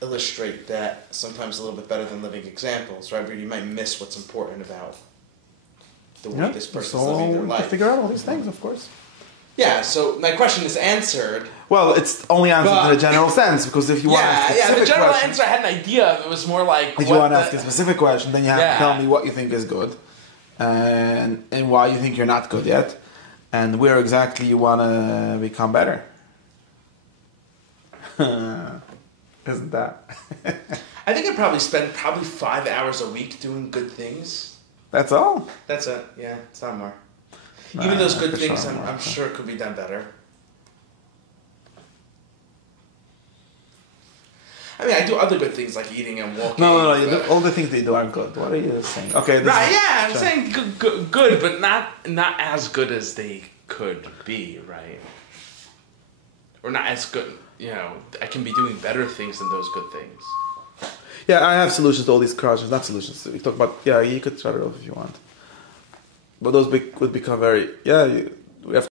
illustrate that sometimes a little bit better than living examples, right? Where you might miss what's important about the way this person's living their life. To figure out all these things, of course. Yeah, so my question is answered. Well, it's only answered in a general sense, because if you want to ask a specific the general question, answer I had an idea of. It was more like... If you want to ask a specific question, then you have to tell me what you think is good, and why you think you're not good yet, and where exactly you want to become better. Isn't that? I think I probably spend 5 hours a week doing good things. That's all. That's it. Yeah, it's not more. Nah, Even those good for things, sure, I'm sure could be done better. I mean, I do other good things like eating and walking. No. All the things they do aren't good. What are you saying? Okay. Right? Yeah, I'm saying good, but not as good as they could be, right? Or not as good. You know, I can be doing better things than those good things. Yeah, I have solutions to all these questions. Not solutions. We talk about. Yeah, you could shut it off if you want. But those would become very. Yeah.